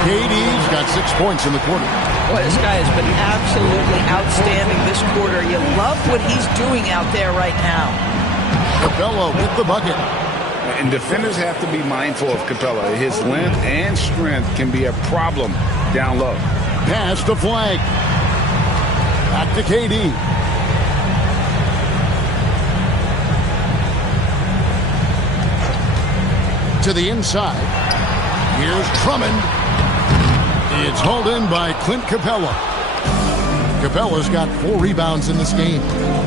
KD's got 6 points in the quarter. Boy, this guy has been absolutely outstanding this quarter. You love what he's doing out there right now. Capella with the bucket. And defenders have to be mindful of Capella. His length and strength can be a problem down low. Pass to Flag. Back to KD. To the inside. Here's Drummond. It's hauled in by Clint Capella. Capella's got 4 rebounds in this game.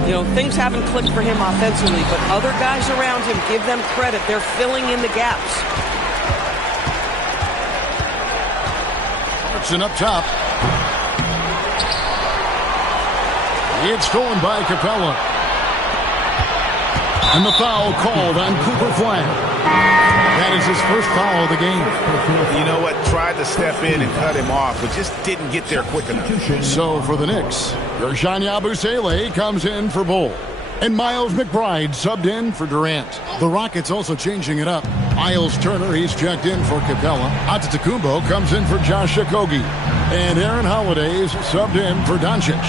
You know, things haven't clicked for him offensively, but other guys around him, give them credit. They're filling in the gaps. Clarkson up top. It's stolen by Capella. And the foul called on Cooper Flag. That is his first foul of the game. You know what? Tried to step in and cut him off, but just didn't get there quick enough. So for the Knicks, Guerschon Yabusele comes in for Bull. And Miles McBride subbed in for Durant. The Rockets also changing it up. Miles Turner, he's checked in for Capella. Antetokounmpo comes in for Josh Okogie. And Aaron Holiday's subbed in for Doncic.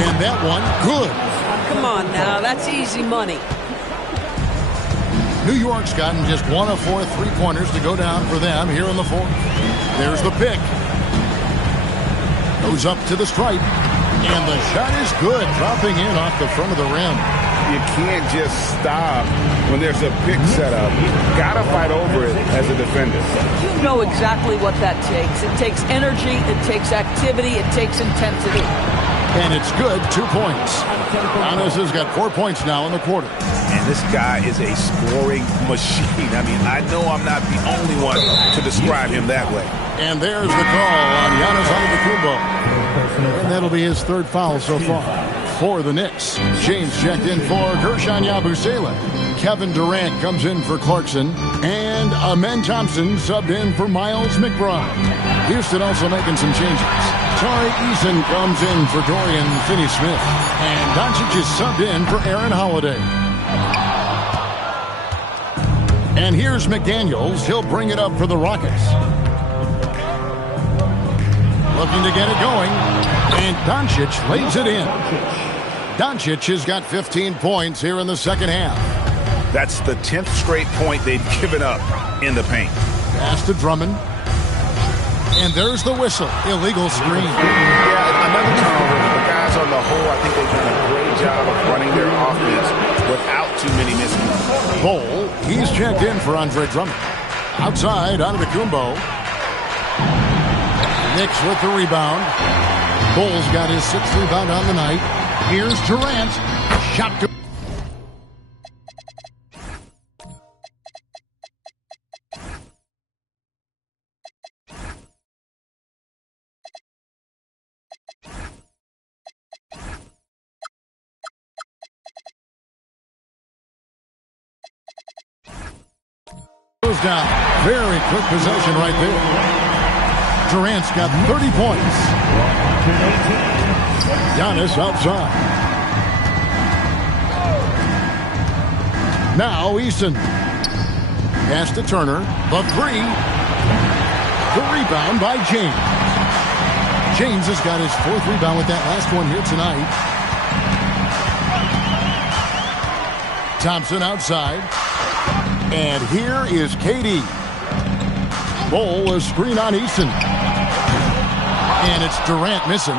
And that one, good. Come on now, that's easy money. New York's gotten just 1 of 4 3-pointers to go down for them here in the 4th. There's the pick. Goes up to the stripe. And the shot is good, dropping in off the front of the rim. You can't just stop when there's a pick set up. You've got to fight over it as a defender. You know exactly what that takes. It takes energy, it takes activity, it takes intensity. And it's good, 2 points. Giannis has got 4 points now in the quarter. And this guy is a scoring machine. I mean, I know I'm not the only one to describe him that way. And there's the call on Giannis Antetokounmpo. And that'll be his 3rd foul so far for the Knicks. James checked in for Guerschon Yabusele. Kevin Durant comes in for Clarkson. And Amen Thompson subbed in for Miles McBride. Houston also making some changes. Tari Eason comes in for Dorian Finney-Smith. And Doncic is subbed in for Aaron Holiday. And here's McDaniels. He'll bring it up for the Rockets. Looking to get it going. And Doncic lays it in. Doncic has got 15 points here in the second half. That's the 10th straight point they've given up in the paint. Pass to Drummond. And there's the whistle. Illegal screen. Yeah, another turnover. The guys on the whole, I think they've done a great job of running their offense without too many miscues. Bol, he's checked in for Andre Drummond. Outside, Antetokounmpo. Knicks with the rebound. Bol's got his 6th rebound on the night. Here's Durant. Shot to... down. Very quick possession right there. Durant's got 30 points. Giannis outside. Now Eason. Pass to Turner. The 3. The rebound by James. James has got his 4th rebound with that last one here tonight. Thompson outside. And here is KD. Bol is screen on Eason. And it's Durant missing.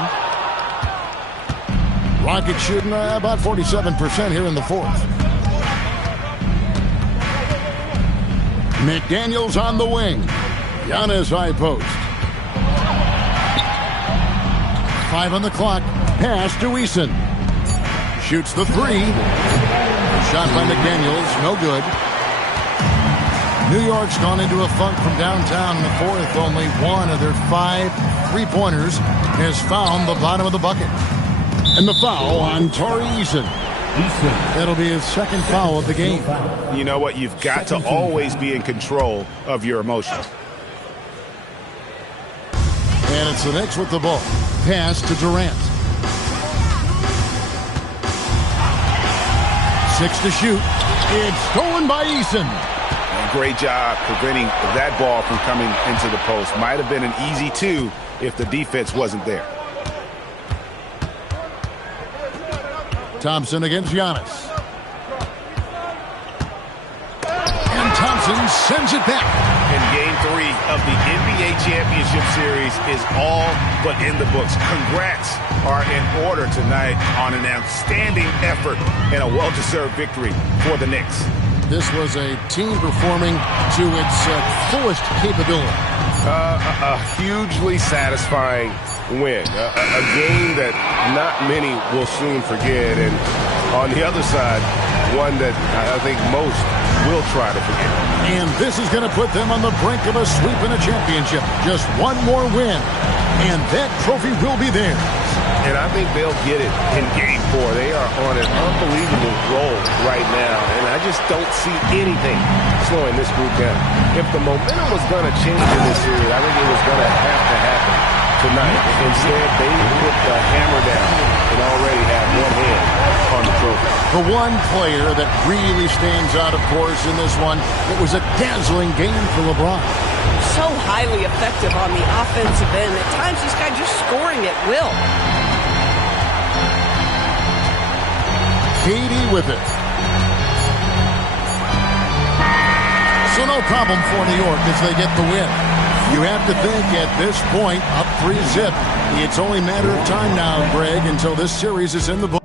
Rockets shooting about 47% here in the 4th. McDaniels on the wing. Giannis high post. 5 on the clock. Pass to Eason. Shoots the 3. Shot by McDaniels. No good. New York's gone into a funk from downtown in the 4th. Only 1 of their 5 3-pointers has found the bottom of the bucket. And the foul on Tari Eason. That'll be his second foul of the game. You know what? You've got to always be in control of your emotions. And it's the Knicks with the ball. Pass to Durant. 6 to shoot. It's stolen by Eason. And great job preventing that ball from coming into the post. Might have been an easy 2 if the defense wasn't there. Thompson against Giannis. And Thompson sends it back. And Game 3 of the NBA Championship Series is all but in the books. Congrats are in order tonight on an outstanding effort and a well-deserved victory for the Knicks. This was a team performing to its fullest capability. A hugely satisfying win. A game that not many will soon forget. And on the other side, one that I think most will try to forget. And this is going to put them on the brink of a sweep in a championship. Just one more win, and that trophy will be theirs. And I think they'll get it in Game 4. They are on an unbelievable roll right now, and I just don't see anything slowing this group down. If the momentum was going to change in this series, I think it was going to have to happen tonight. Instead, they put the hammer down and already have one hand on the trophy. The one player that really stands out, of course, in this one, it was a dazzling game for LeBron. So highly effective on the offensive end. At times, this guy just scoring at will. Katie with it. So no problem for New York as they get the win. You have to think at this point, up 3-zip. It's only a matter of time now, Greg, until this series is in the books.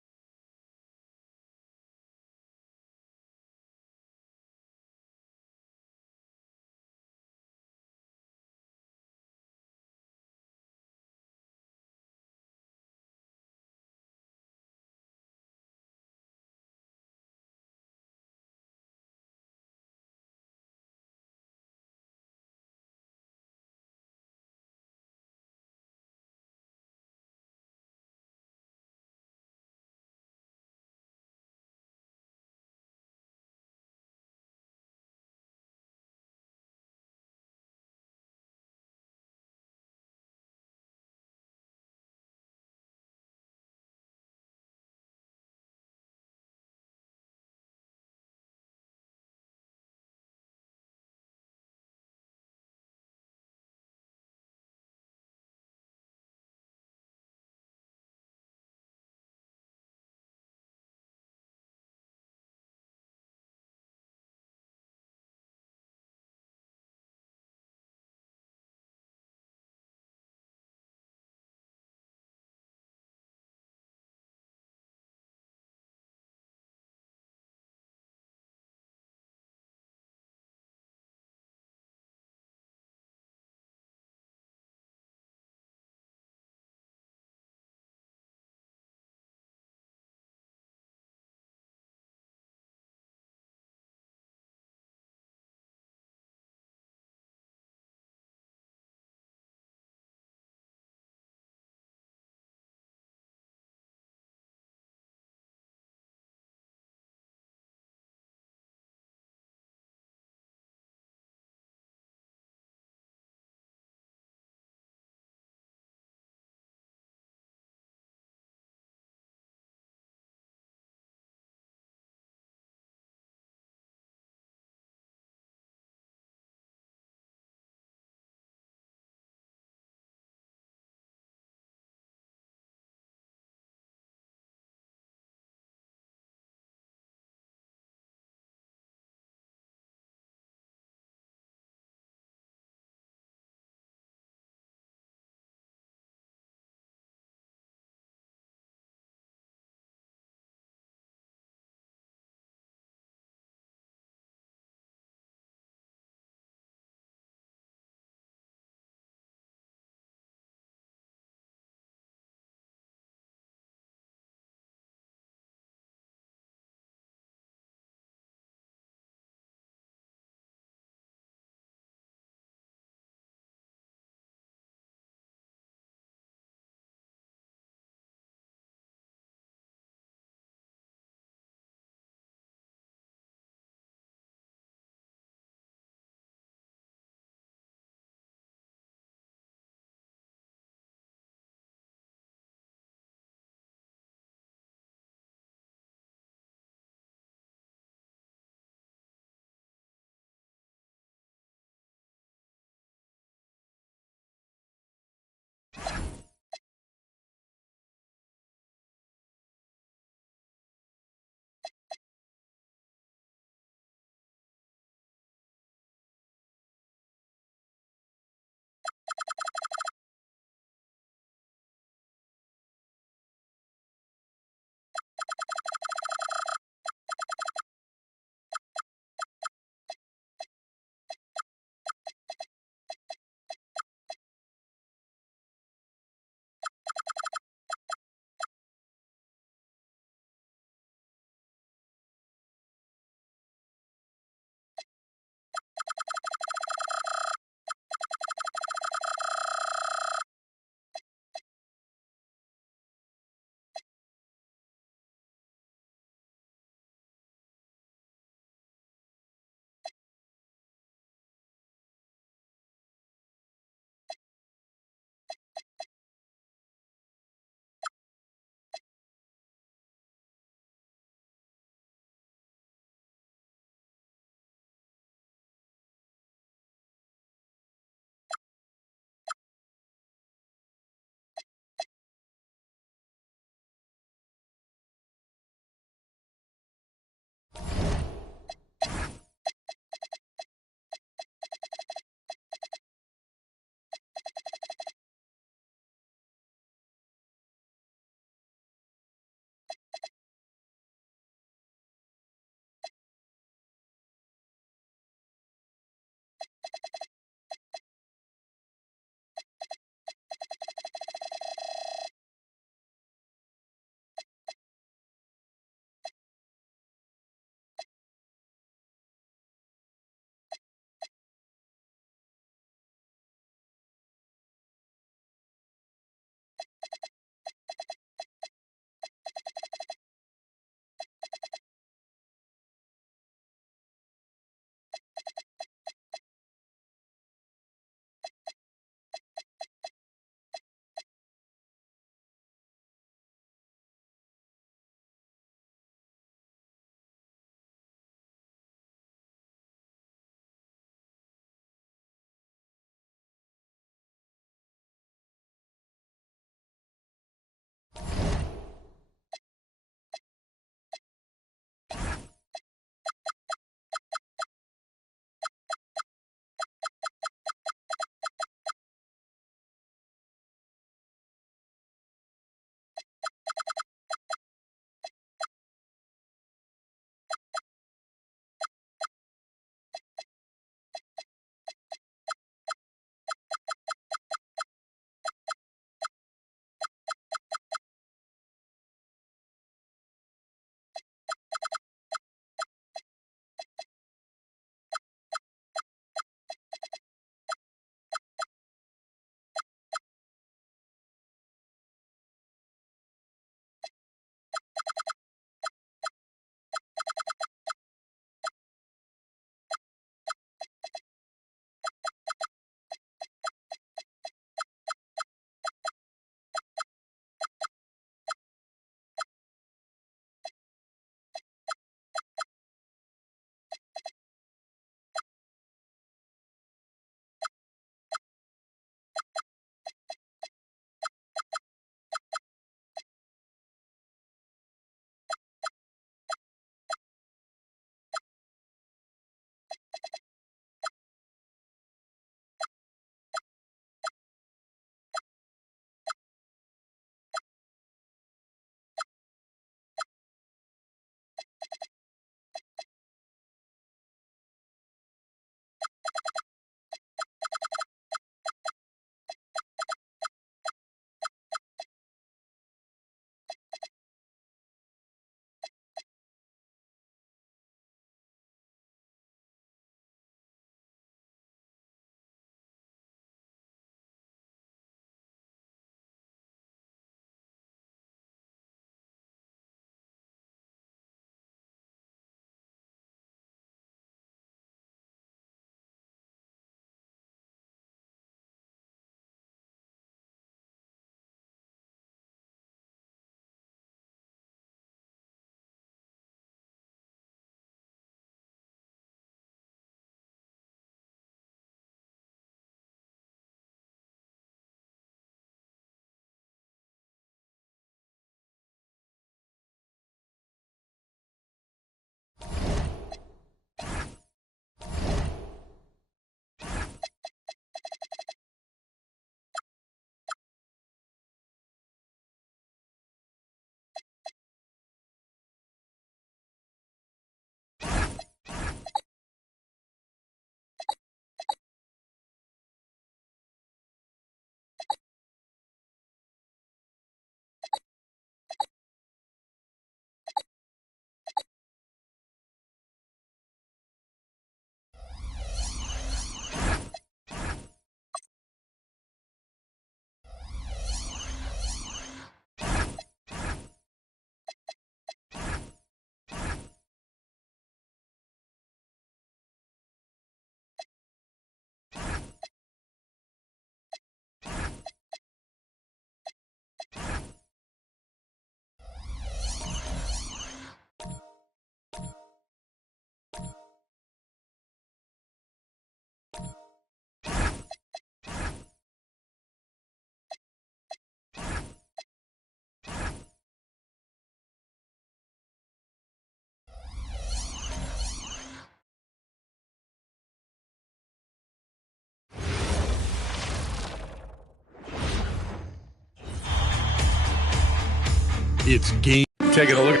It's game. Taking a look.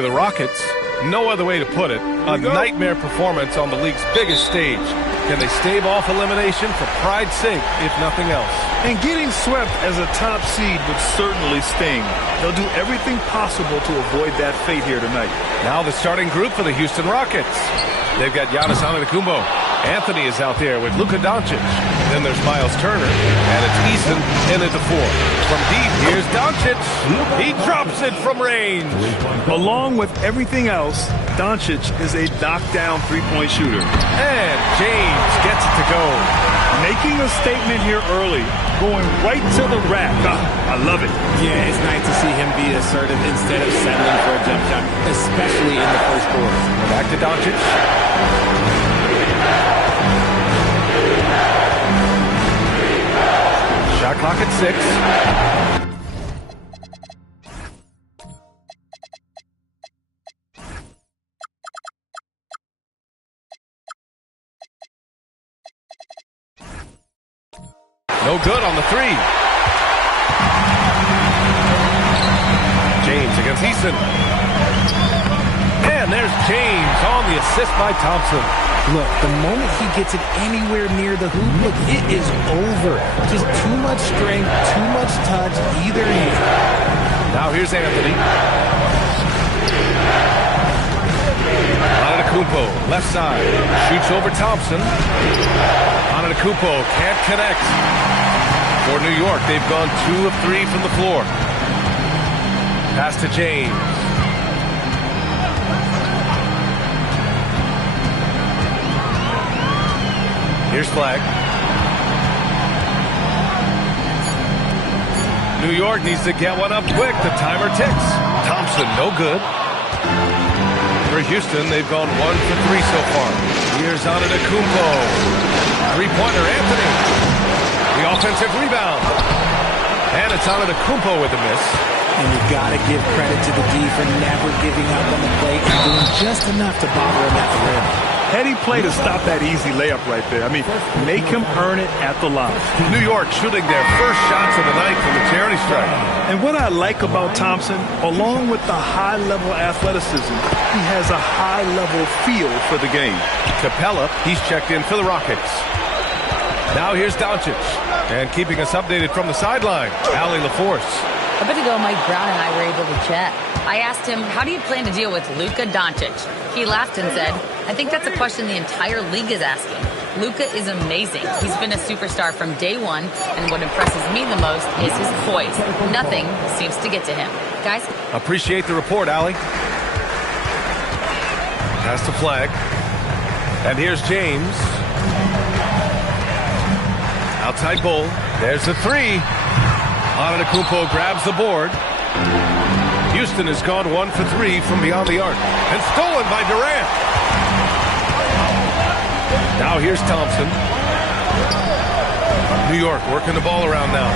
The Rockets, no other way to put it, a nightmare performance on the league's biggest stage. Can they stave off elimination for pride's sake, if nothing else? And getting swept as a top seed would certainly sting. They'll do everything possible to avoid that fate here tonight. Now the starting group for the Houston Rockets. They've got Giannis Antetokounmpo. Anthony is out there with Luka Doncic. Then there's Miles Turner, and it's Eason in at the 4. From deep, here's Doncic. He drops it from range. Along with everything else, Doncic is a knockdown three-point shooter. And James gets it to go. Making a statement here early, going right to the rack. I love it. Yeah, it's nice to see him be assertive instead of settling for a jump shot, especially in the first quarter. Back to Doncic. Shot clock at 6. No good on the 3. James against Eason. And there's James on the assist by Thompson. Look, the moment he gets it anywhere near the hoop, look, it is over. Just too much strength, too much touch, either end. Now here's Anthony. Antetokounmpo, left side, shoots over Thompson. Antetokounmpo can't connect. For New York, they've gone 2 of 3 from the floor. Pass to James. Here's Flag. New York needs to get one up quick. The timer ticks. Thompson, no good. For Houston, they've gone 1 for 3 so far. Here's Antetokounmpo. Three-pointer, Anthony. The offensive rebound. And it's Antetokounmpo with a miss. And you got to give credit to the D for never giving up on the plate and doing just enough to bother him at the rim. Heady play to stop that easy layup right there. I mean, make him earn it at the line. New York shooting their first shots of the night from the charity stripe. And what I like about Thompson, along with the high-level athleticism, he has a high-level feel for the game. Capella, he's checked in for the Rockets. Now here's Doncic. And keeping us updated from the sideline, Allie LaForce. A bit ago, Mike Brown and I were able to chat. I asked him, how do you plan to deal with Luka Doncic? He laughed and said, I think that's a question the entire league is asking. Luka is amazing. He's been a superstar from day one, and what impresses me the most is his poise. Nothing seems to get to him. Guys? Appreciate the report, Allie. Pass to Flag. And here's James. Outside Bull. There's the 3. Antetokounmpo grabs the board. Houston has gone 1 for 3 from beyond the arc. And stolen by Durant. Now here's Thompson. New York working the ball around now.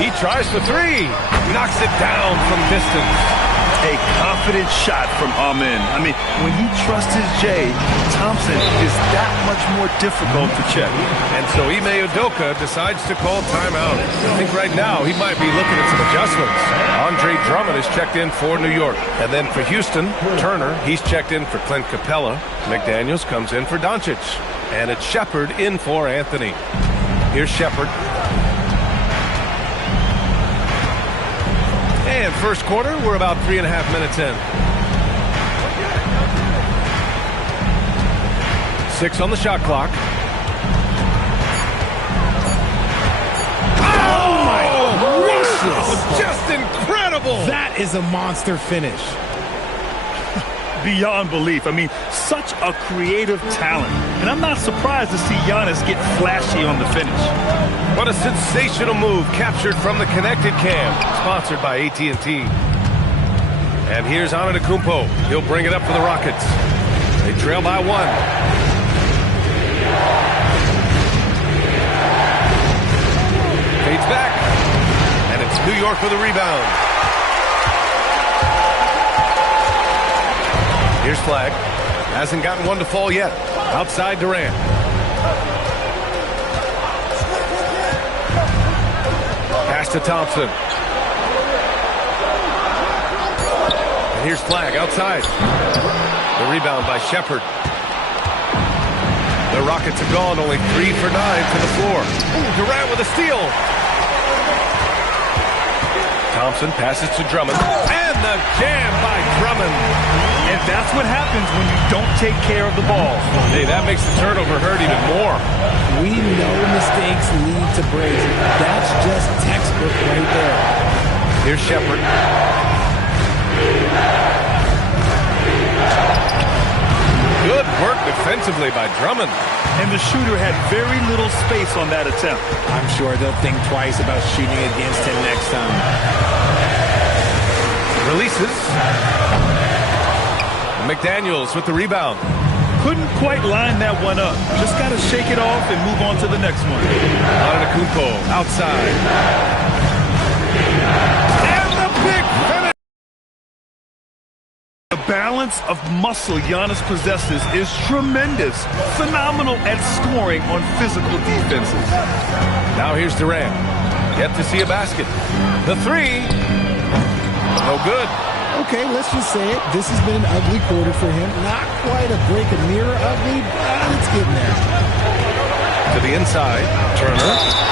He tries the 3. Knocks it down from distance. A confident shot from Amen. I mean, when you trust his J, Thompson is that much more difficult to check. And so Ime Udoka decides to call timeout. I think right now he might be looking at some adjustments. Andre Drummond is checked in for New York. And then for Houston, Turner, he's checked in for Clint Capella. McDaniels comes in for Doncic. And it's Shepard in for Anthony. Here's Shepard. And first quarter, we're about 3.5 minutes in. 6 on the shot clock. Oh my gracious! Just incredible! That is a monster finish. Beyond belief. I mean, such a creative talent. And I'm not surprised to see Giannis get flashy on the finish. What a sensational move captured from the Connected Cam, sponsored by AT&T. And here's Antetokounmpo. He'll bring it up for the Rockets. They trail by 1. Fades back. And it's New York with a rebound. Here's Flag. Hasn't gotten one to fall yet. Outside Durant. Pass to Thompson. Here's Flag outside. The rebound by Shepherd. The Rockets have gone only 3 for 9 to the floor. Ooh, Durant with a steal. Thompson passes to Drummond. And the jam by Drummond. And that's what happens when you don't take care of the ball. Hey, that makes the turnover hurt even more. We know mistakes lead to breaks. That's just textbook right there. Here's Shepherd. Good work defensively by Drummond. And the shooter had very little space on that attempt. I'm sure they'll think twice about shooting against him next time. Releases. McDaniels with the rebound. Couldn't quite line that one up. Just got to shake it off and move on to the next one. Antetokounmpo outside. And the big finish. The balance of muscle Giannis possesses is tremendous. Phenomenal at scoring on physical defenses. Now here's Durant. Yet to see a basket. The three. No good. Okay, let's just say it. This has been an ugly quarter for him. Not quite a break a mirror ugly, but it's getting there. To the inside. Turner.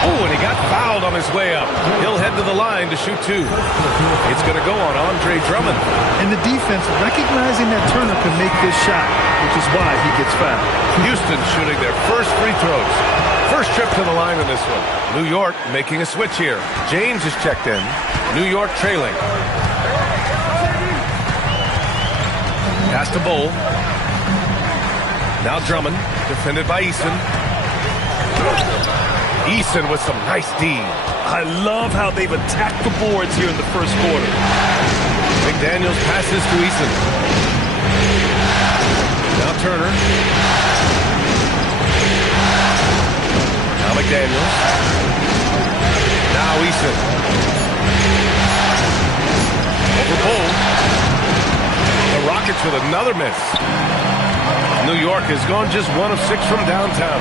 Oh, and he got fouled on his way up. He'll head to the line to shoot 2. It's going to go on Andre Drummond. And the defense recognizing that Turner can make this shot, which is why he gets fouled. Houston shooting their first free throws. First trip to the line in this one. New York making a switch here. James is checked in. New York trailing. Pass to Bull. Now Drummond, defended by Eason. Eason with some nice D. I love how they've attacked the boards here in the first quarter. McDaniels passes to Eason. Now Turner. Now McDaniels. Now Eason. Over Bull. The Rockets with another miss. New York has gone just 1 of 6 from downtown.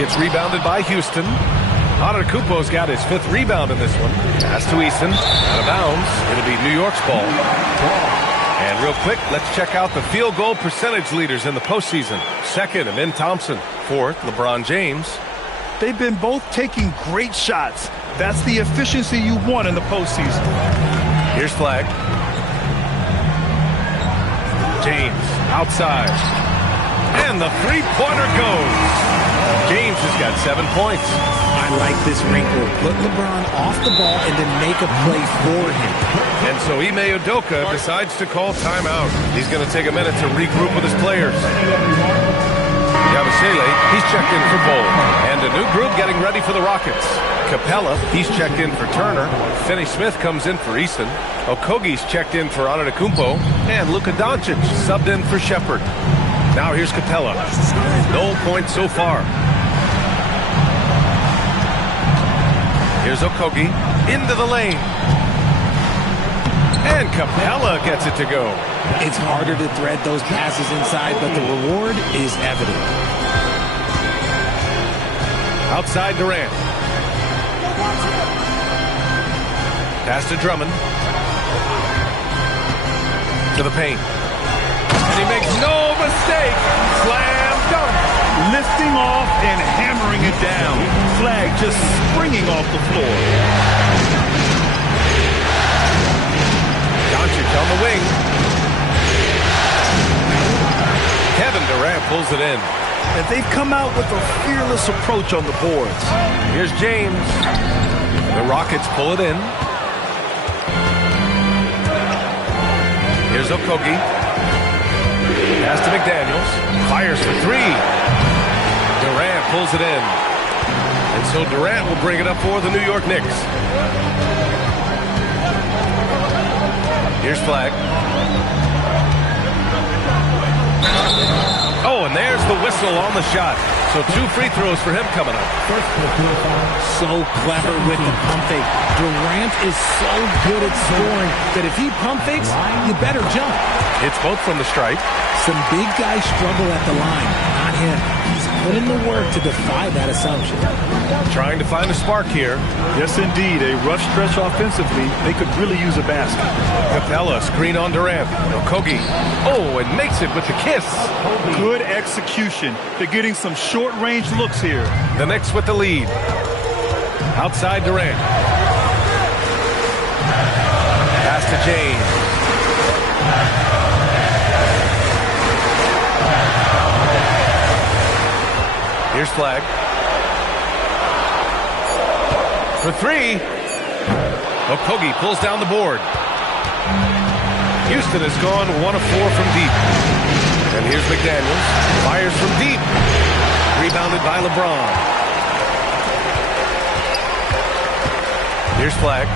It's rebounded by Houston. Antetokounmpo's got his 5th rebound in this one. Pass to Eason. Out of bounds. It'll be New York's ball. And real quick, let's check out the field goal percentage leaders in the postseason. 2nd, Amin Thompson. 4th, LeBron James. They've been both taking great shots. That's the efficiency you want in the postseason. Here's Flag. James outside. And the three-pointer goes. James has got 7 points. I like this wrinkle. Put LeBron off the ball and then make a play for him. And so Ime Udoka decides to call timeout. He's going to take a minute to regroup with his players. Yabusele, he's checked in for Bull. And a new group getting ready for the Rockets. Capella, he's checked in for Turner. Finney Smith comes in for Eason. Okogie's checked in for Antetokounmpo. And Luka Doncic subbed in for Shepherd. Now here's Capella. No points so far. Here's Okogie into the lane. And Capella gets it to go. It's harder to thread those passes inside, but the reward is evident. Outside Durant. Pass to Drummond. To the paint. And he makes no mistake. Slam dunk. Lifting off and hammering it down. Flag just springing off the floor. Doncic on the wing. Kevin Durant pulls it in. And they've come out with a fearless approach on the boards. Here's James. The Rockets pull it in. Here's Okogie. Pass to McDaniels. Fires for 3. Durant pulls it in. And so Durant will bring it up for the New York Knicks. Here's Flag. Oh, and there's the whistle on the shot. So 2 free throws for him coming up. So clever with the pump fake. Durant is so good at scoring that if he pump fakes, you better jump. It's both from the stripe. Some big guys struggle at the line, not him. He's put in the work to defy that assumption. Trying to find a spark here. Yes, indeed. A rough stretch offensively. They could really use a basket. Capella, screen on Durant. Okogie. Oh, and makes it with the kiss. Good execution. They're getting some short-range looks here. The Knicks with the lead. Outside Durant. Pass to James. Here's Flag. For 3. Okogie pulls down the board. Houston has gone 1 of 4 from deep. And here's McDaniels. Fires from deep. Rebounded by LeBron. Here's Flag.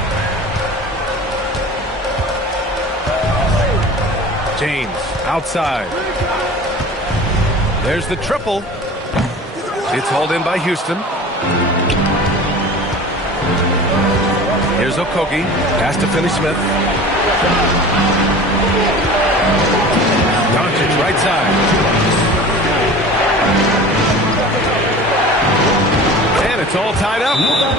James outside. There's the triple. It's hauled in by Houston. Here's Okogie. Pass to Finney-Smith. Doncic right side. And it's all tied up.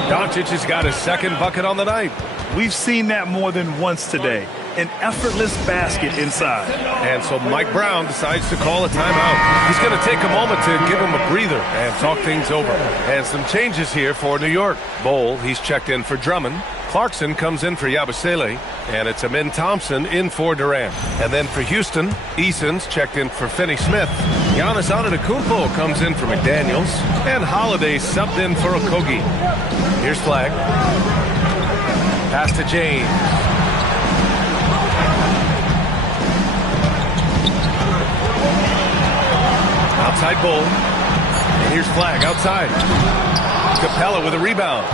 Doncic has got his second bucket on the night. We've seen that more than once today. An effortless basket inside. And so Mike Brown decides to call a timeout. He's going to take a moment to give him a breather and talk things over. And some changes here for New York. Bol, he's checked in for Drummond. Clarkson comes in for Yabusele. And it's Amin Thompson in for Durant. And then for Houston, Eason's checked in for Finney-Smith. Giannis Antetokounmpo comes in for McDaniels. And Holiday subbed in for Okogie. Here's Flag. Pass to James. Outside Bol. And here's Flag outside. Capella with a rebound.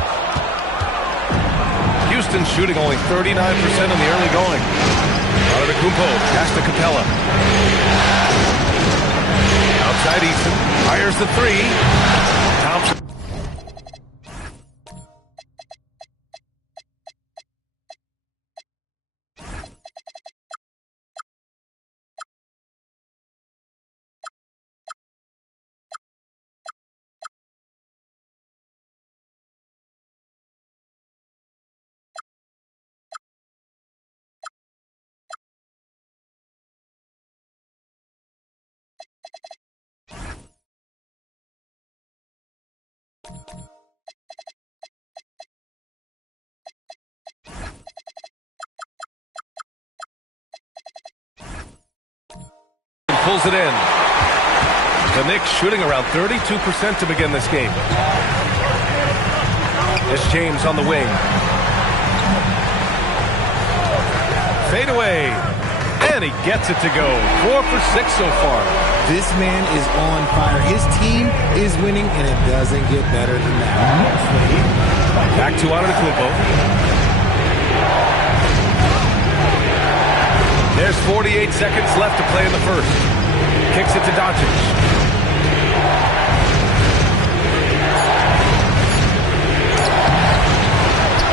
Houston shooting only 39% in the early going. Antetokounmpo pass to Capella. Outside Easton. Fires the 3. Thompson. Pulls it in. The Knicks shooting around 32% to begin this game. It's James on the wing. Fade away. And he gets it to go. 4 for 6 so far. This man is on fire. His team is winning, and it doesn't get better than that. Back to Antetokounmpo. There's 48 seconds left to play in the first. Kicks it to Doncic.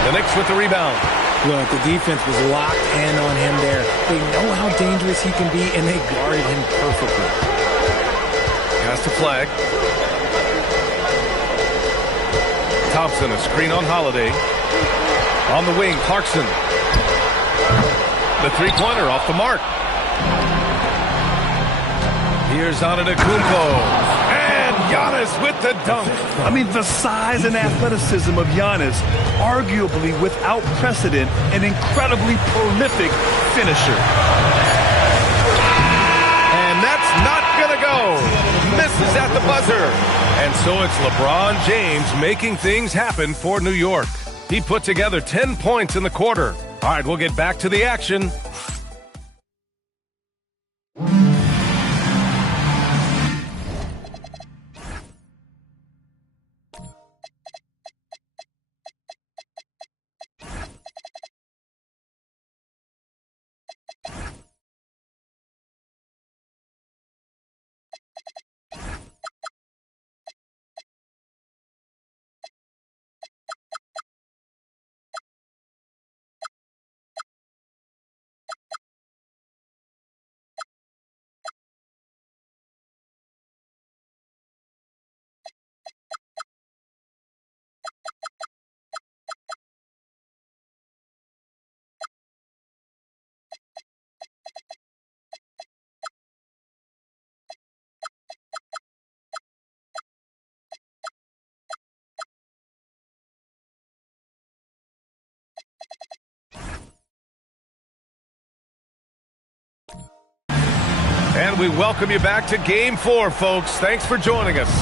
The Knicks with the rebound. Look, the defense was locked in on him there. They know how dangerous he can be, and they guarded him perfectly. Pass to Flag. Thompson, a screen on Holiday. On the wing, Clarkson. The three-pointer off the mark. Here's Antetokounmpo. And Giannis with the dunk. I mean, the size and athleticism of Giannis, arguably without precedent, an incredibly prolific finisher. And that's not going to go. Misses at the buzzer. And so it's LeBron James making things happen for New York. He put together 10 points in the quarter. All right, we'll get back to the action. And we welcome you back to Game 4, folks. Thanks for joining us.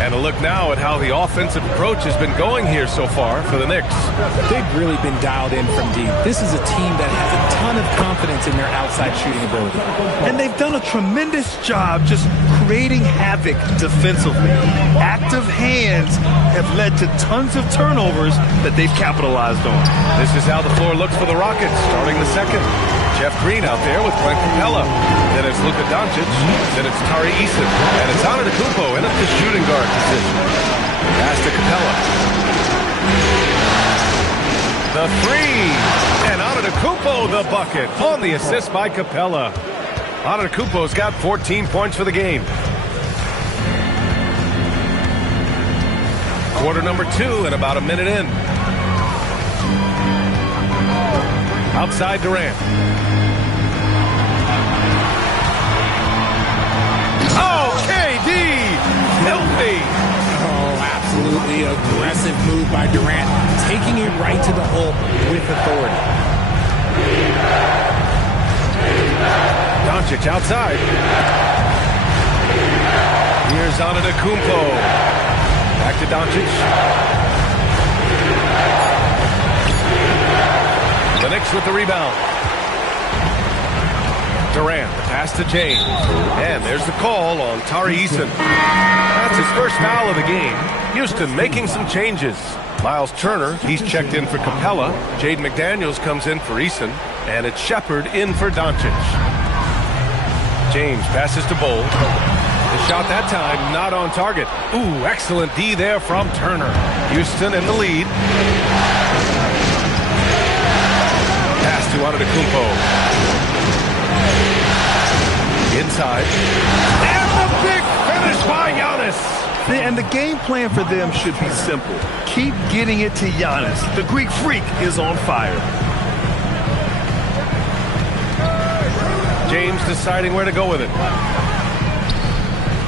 And a look now at how the offensive approach has been going here so far for the Knicks. They've really been dialed in from deep. This is a team that has a ton of confidence in their outside shooting ability. And they've done a tremendous job just creating havoc defensively. Active hands have led to tons of turnovers that they've capitalized on. This is how the floor looks for the Rockets, starting the second. Jeff Green out there with Clint Capella. Then it's Luka Doncic. Then it's Tari Eason. And it's Antetokounmpo in at the shooting guard position. Pass to Capella. The three. And Antetokounmpo the bucket on the assist by Capella. Antetokounmpo's got 14 points for the game. Quarter number 2 and about a minute in. Outside Durant. Oh, KD! Filthy! Oh, absolutely aggressive move by Durant, taking it right to the hole with authority. Doncic outside. Here's Antetokounmpo. Back to Doncic. The Knicks with the rebound. Durant, the pass to James. And there's the call on Tari Eason. That's his first foul of the game. Houston making some changes. Miles Turner, he's checked in for Capella. Jaden McDaniels comes in for Eason. And it's Shepard in for Doncic. James passes to Bowl. The shot that time not on target. Ooh, excellent D there from Turner. Houston in the lead. Pass to Antetokounmpo. Inside. And the big finish by Giannis. And the game plan for them should be simple. Keep getting it to Giannis. The Greek Freak is on fire. James deciding where to go with it.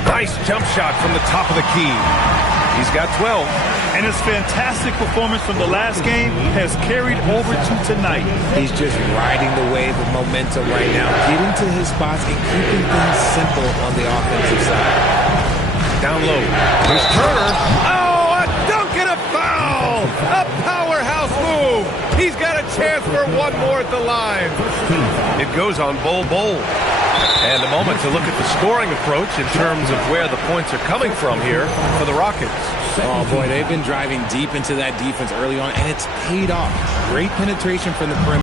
Nice jump shot from the top of the key. He's got 12. And his fantastic performance from the last game has carried over to tonight. He's just riding the wave of momentum right now, getting to his spots and keeping things simple on the offensive side. Down low. Here's Turner. Oh, a dunk and a foul! A powerhouse move. He's got a chance for one more at the line. It goes on Bol. And a moment to look at the scoring approach in terms of where the points are coming from here for the Rockets. Oh, boy, they've been driving deep into that defense early on, and it's paid off. Great penetration from the perimeter.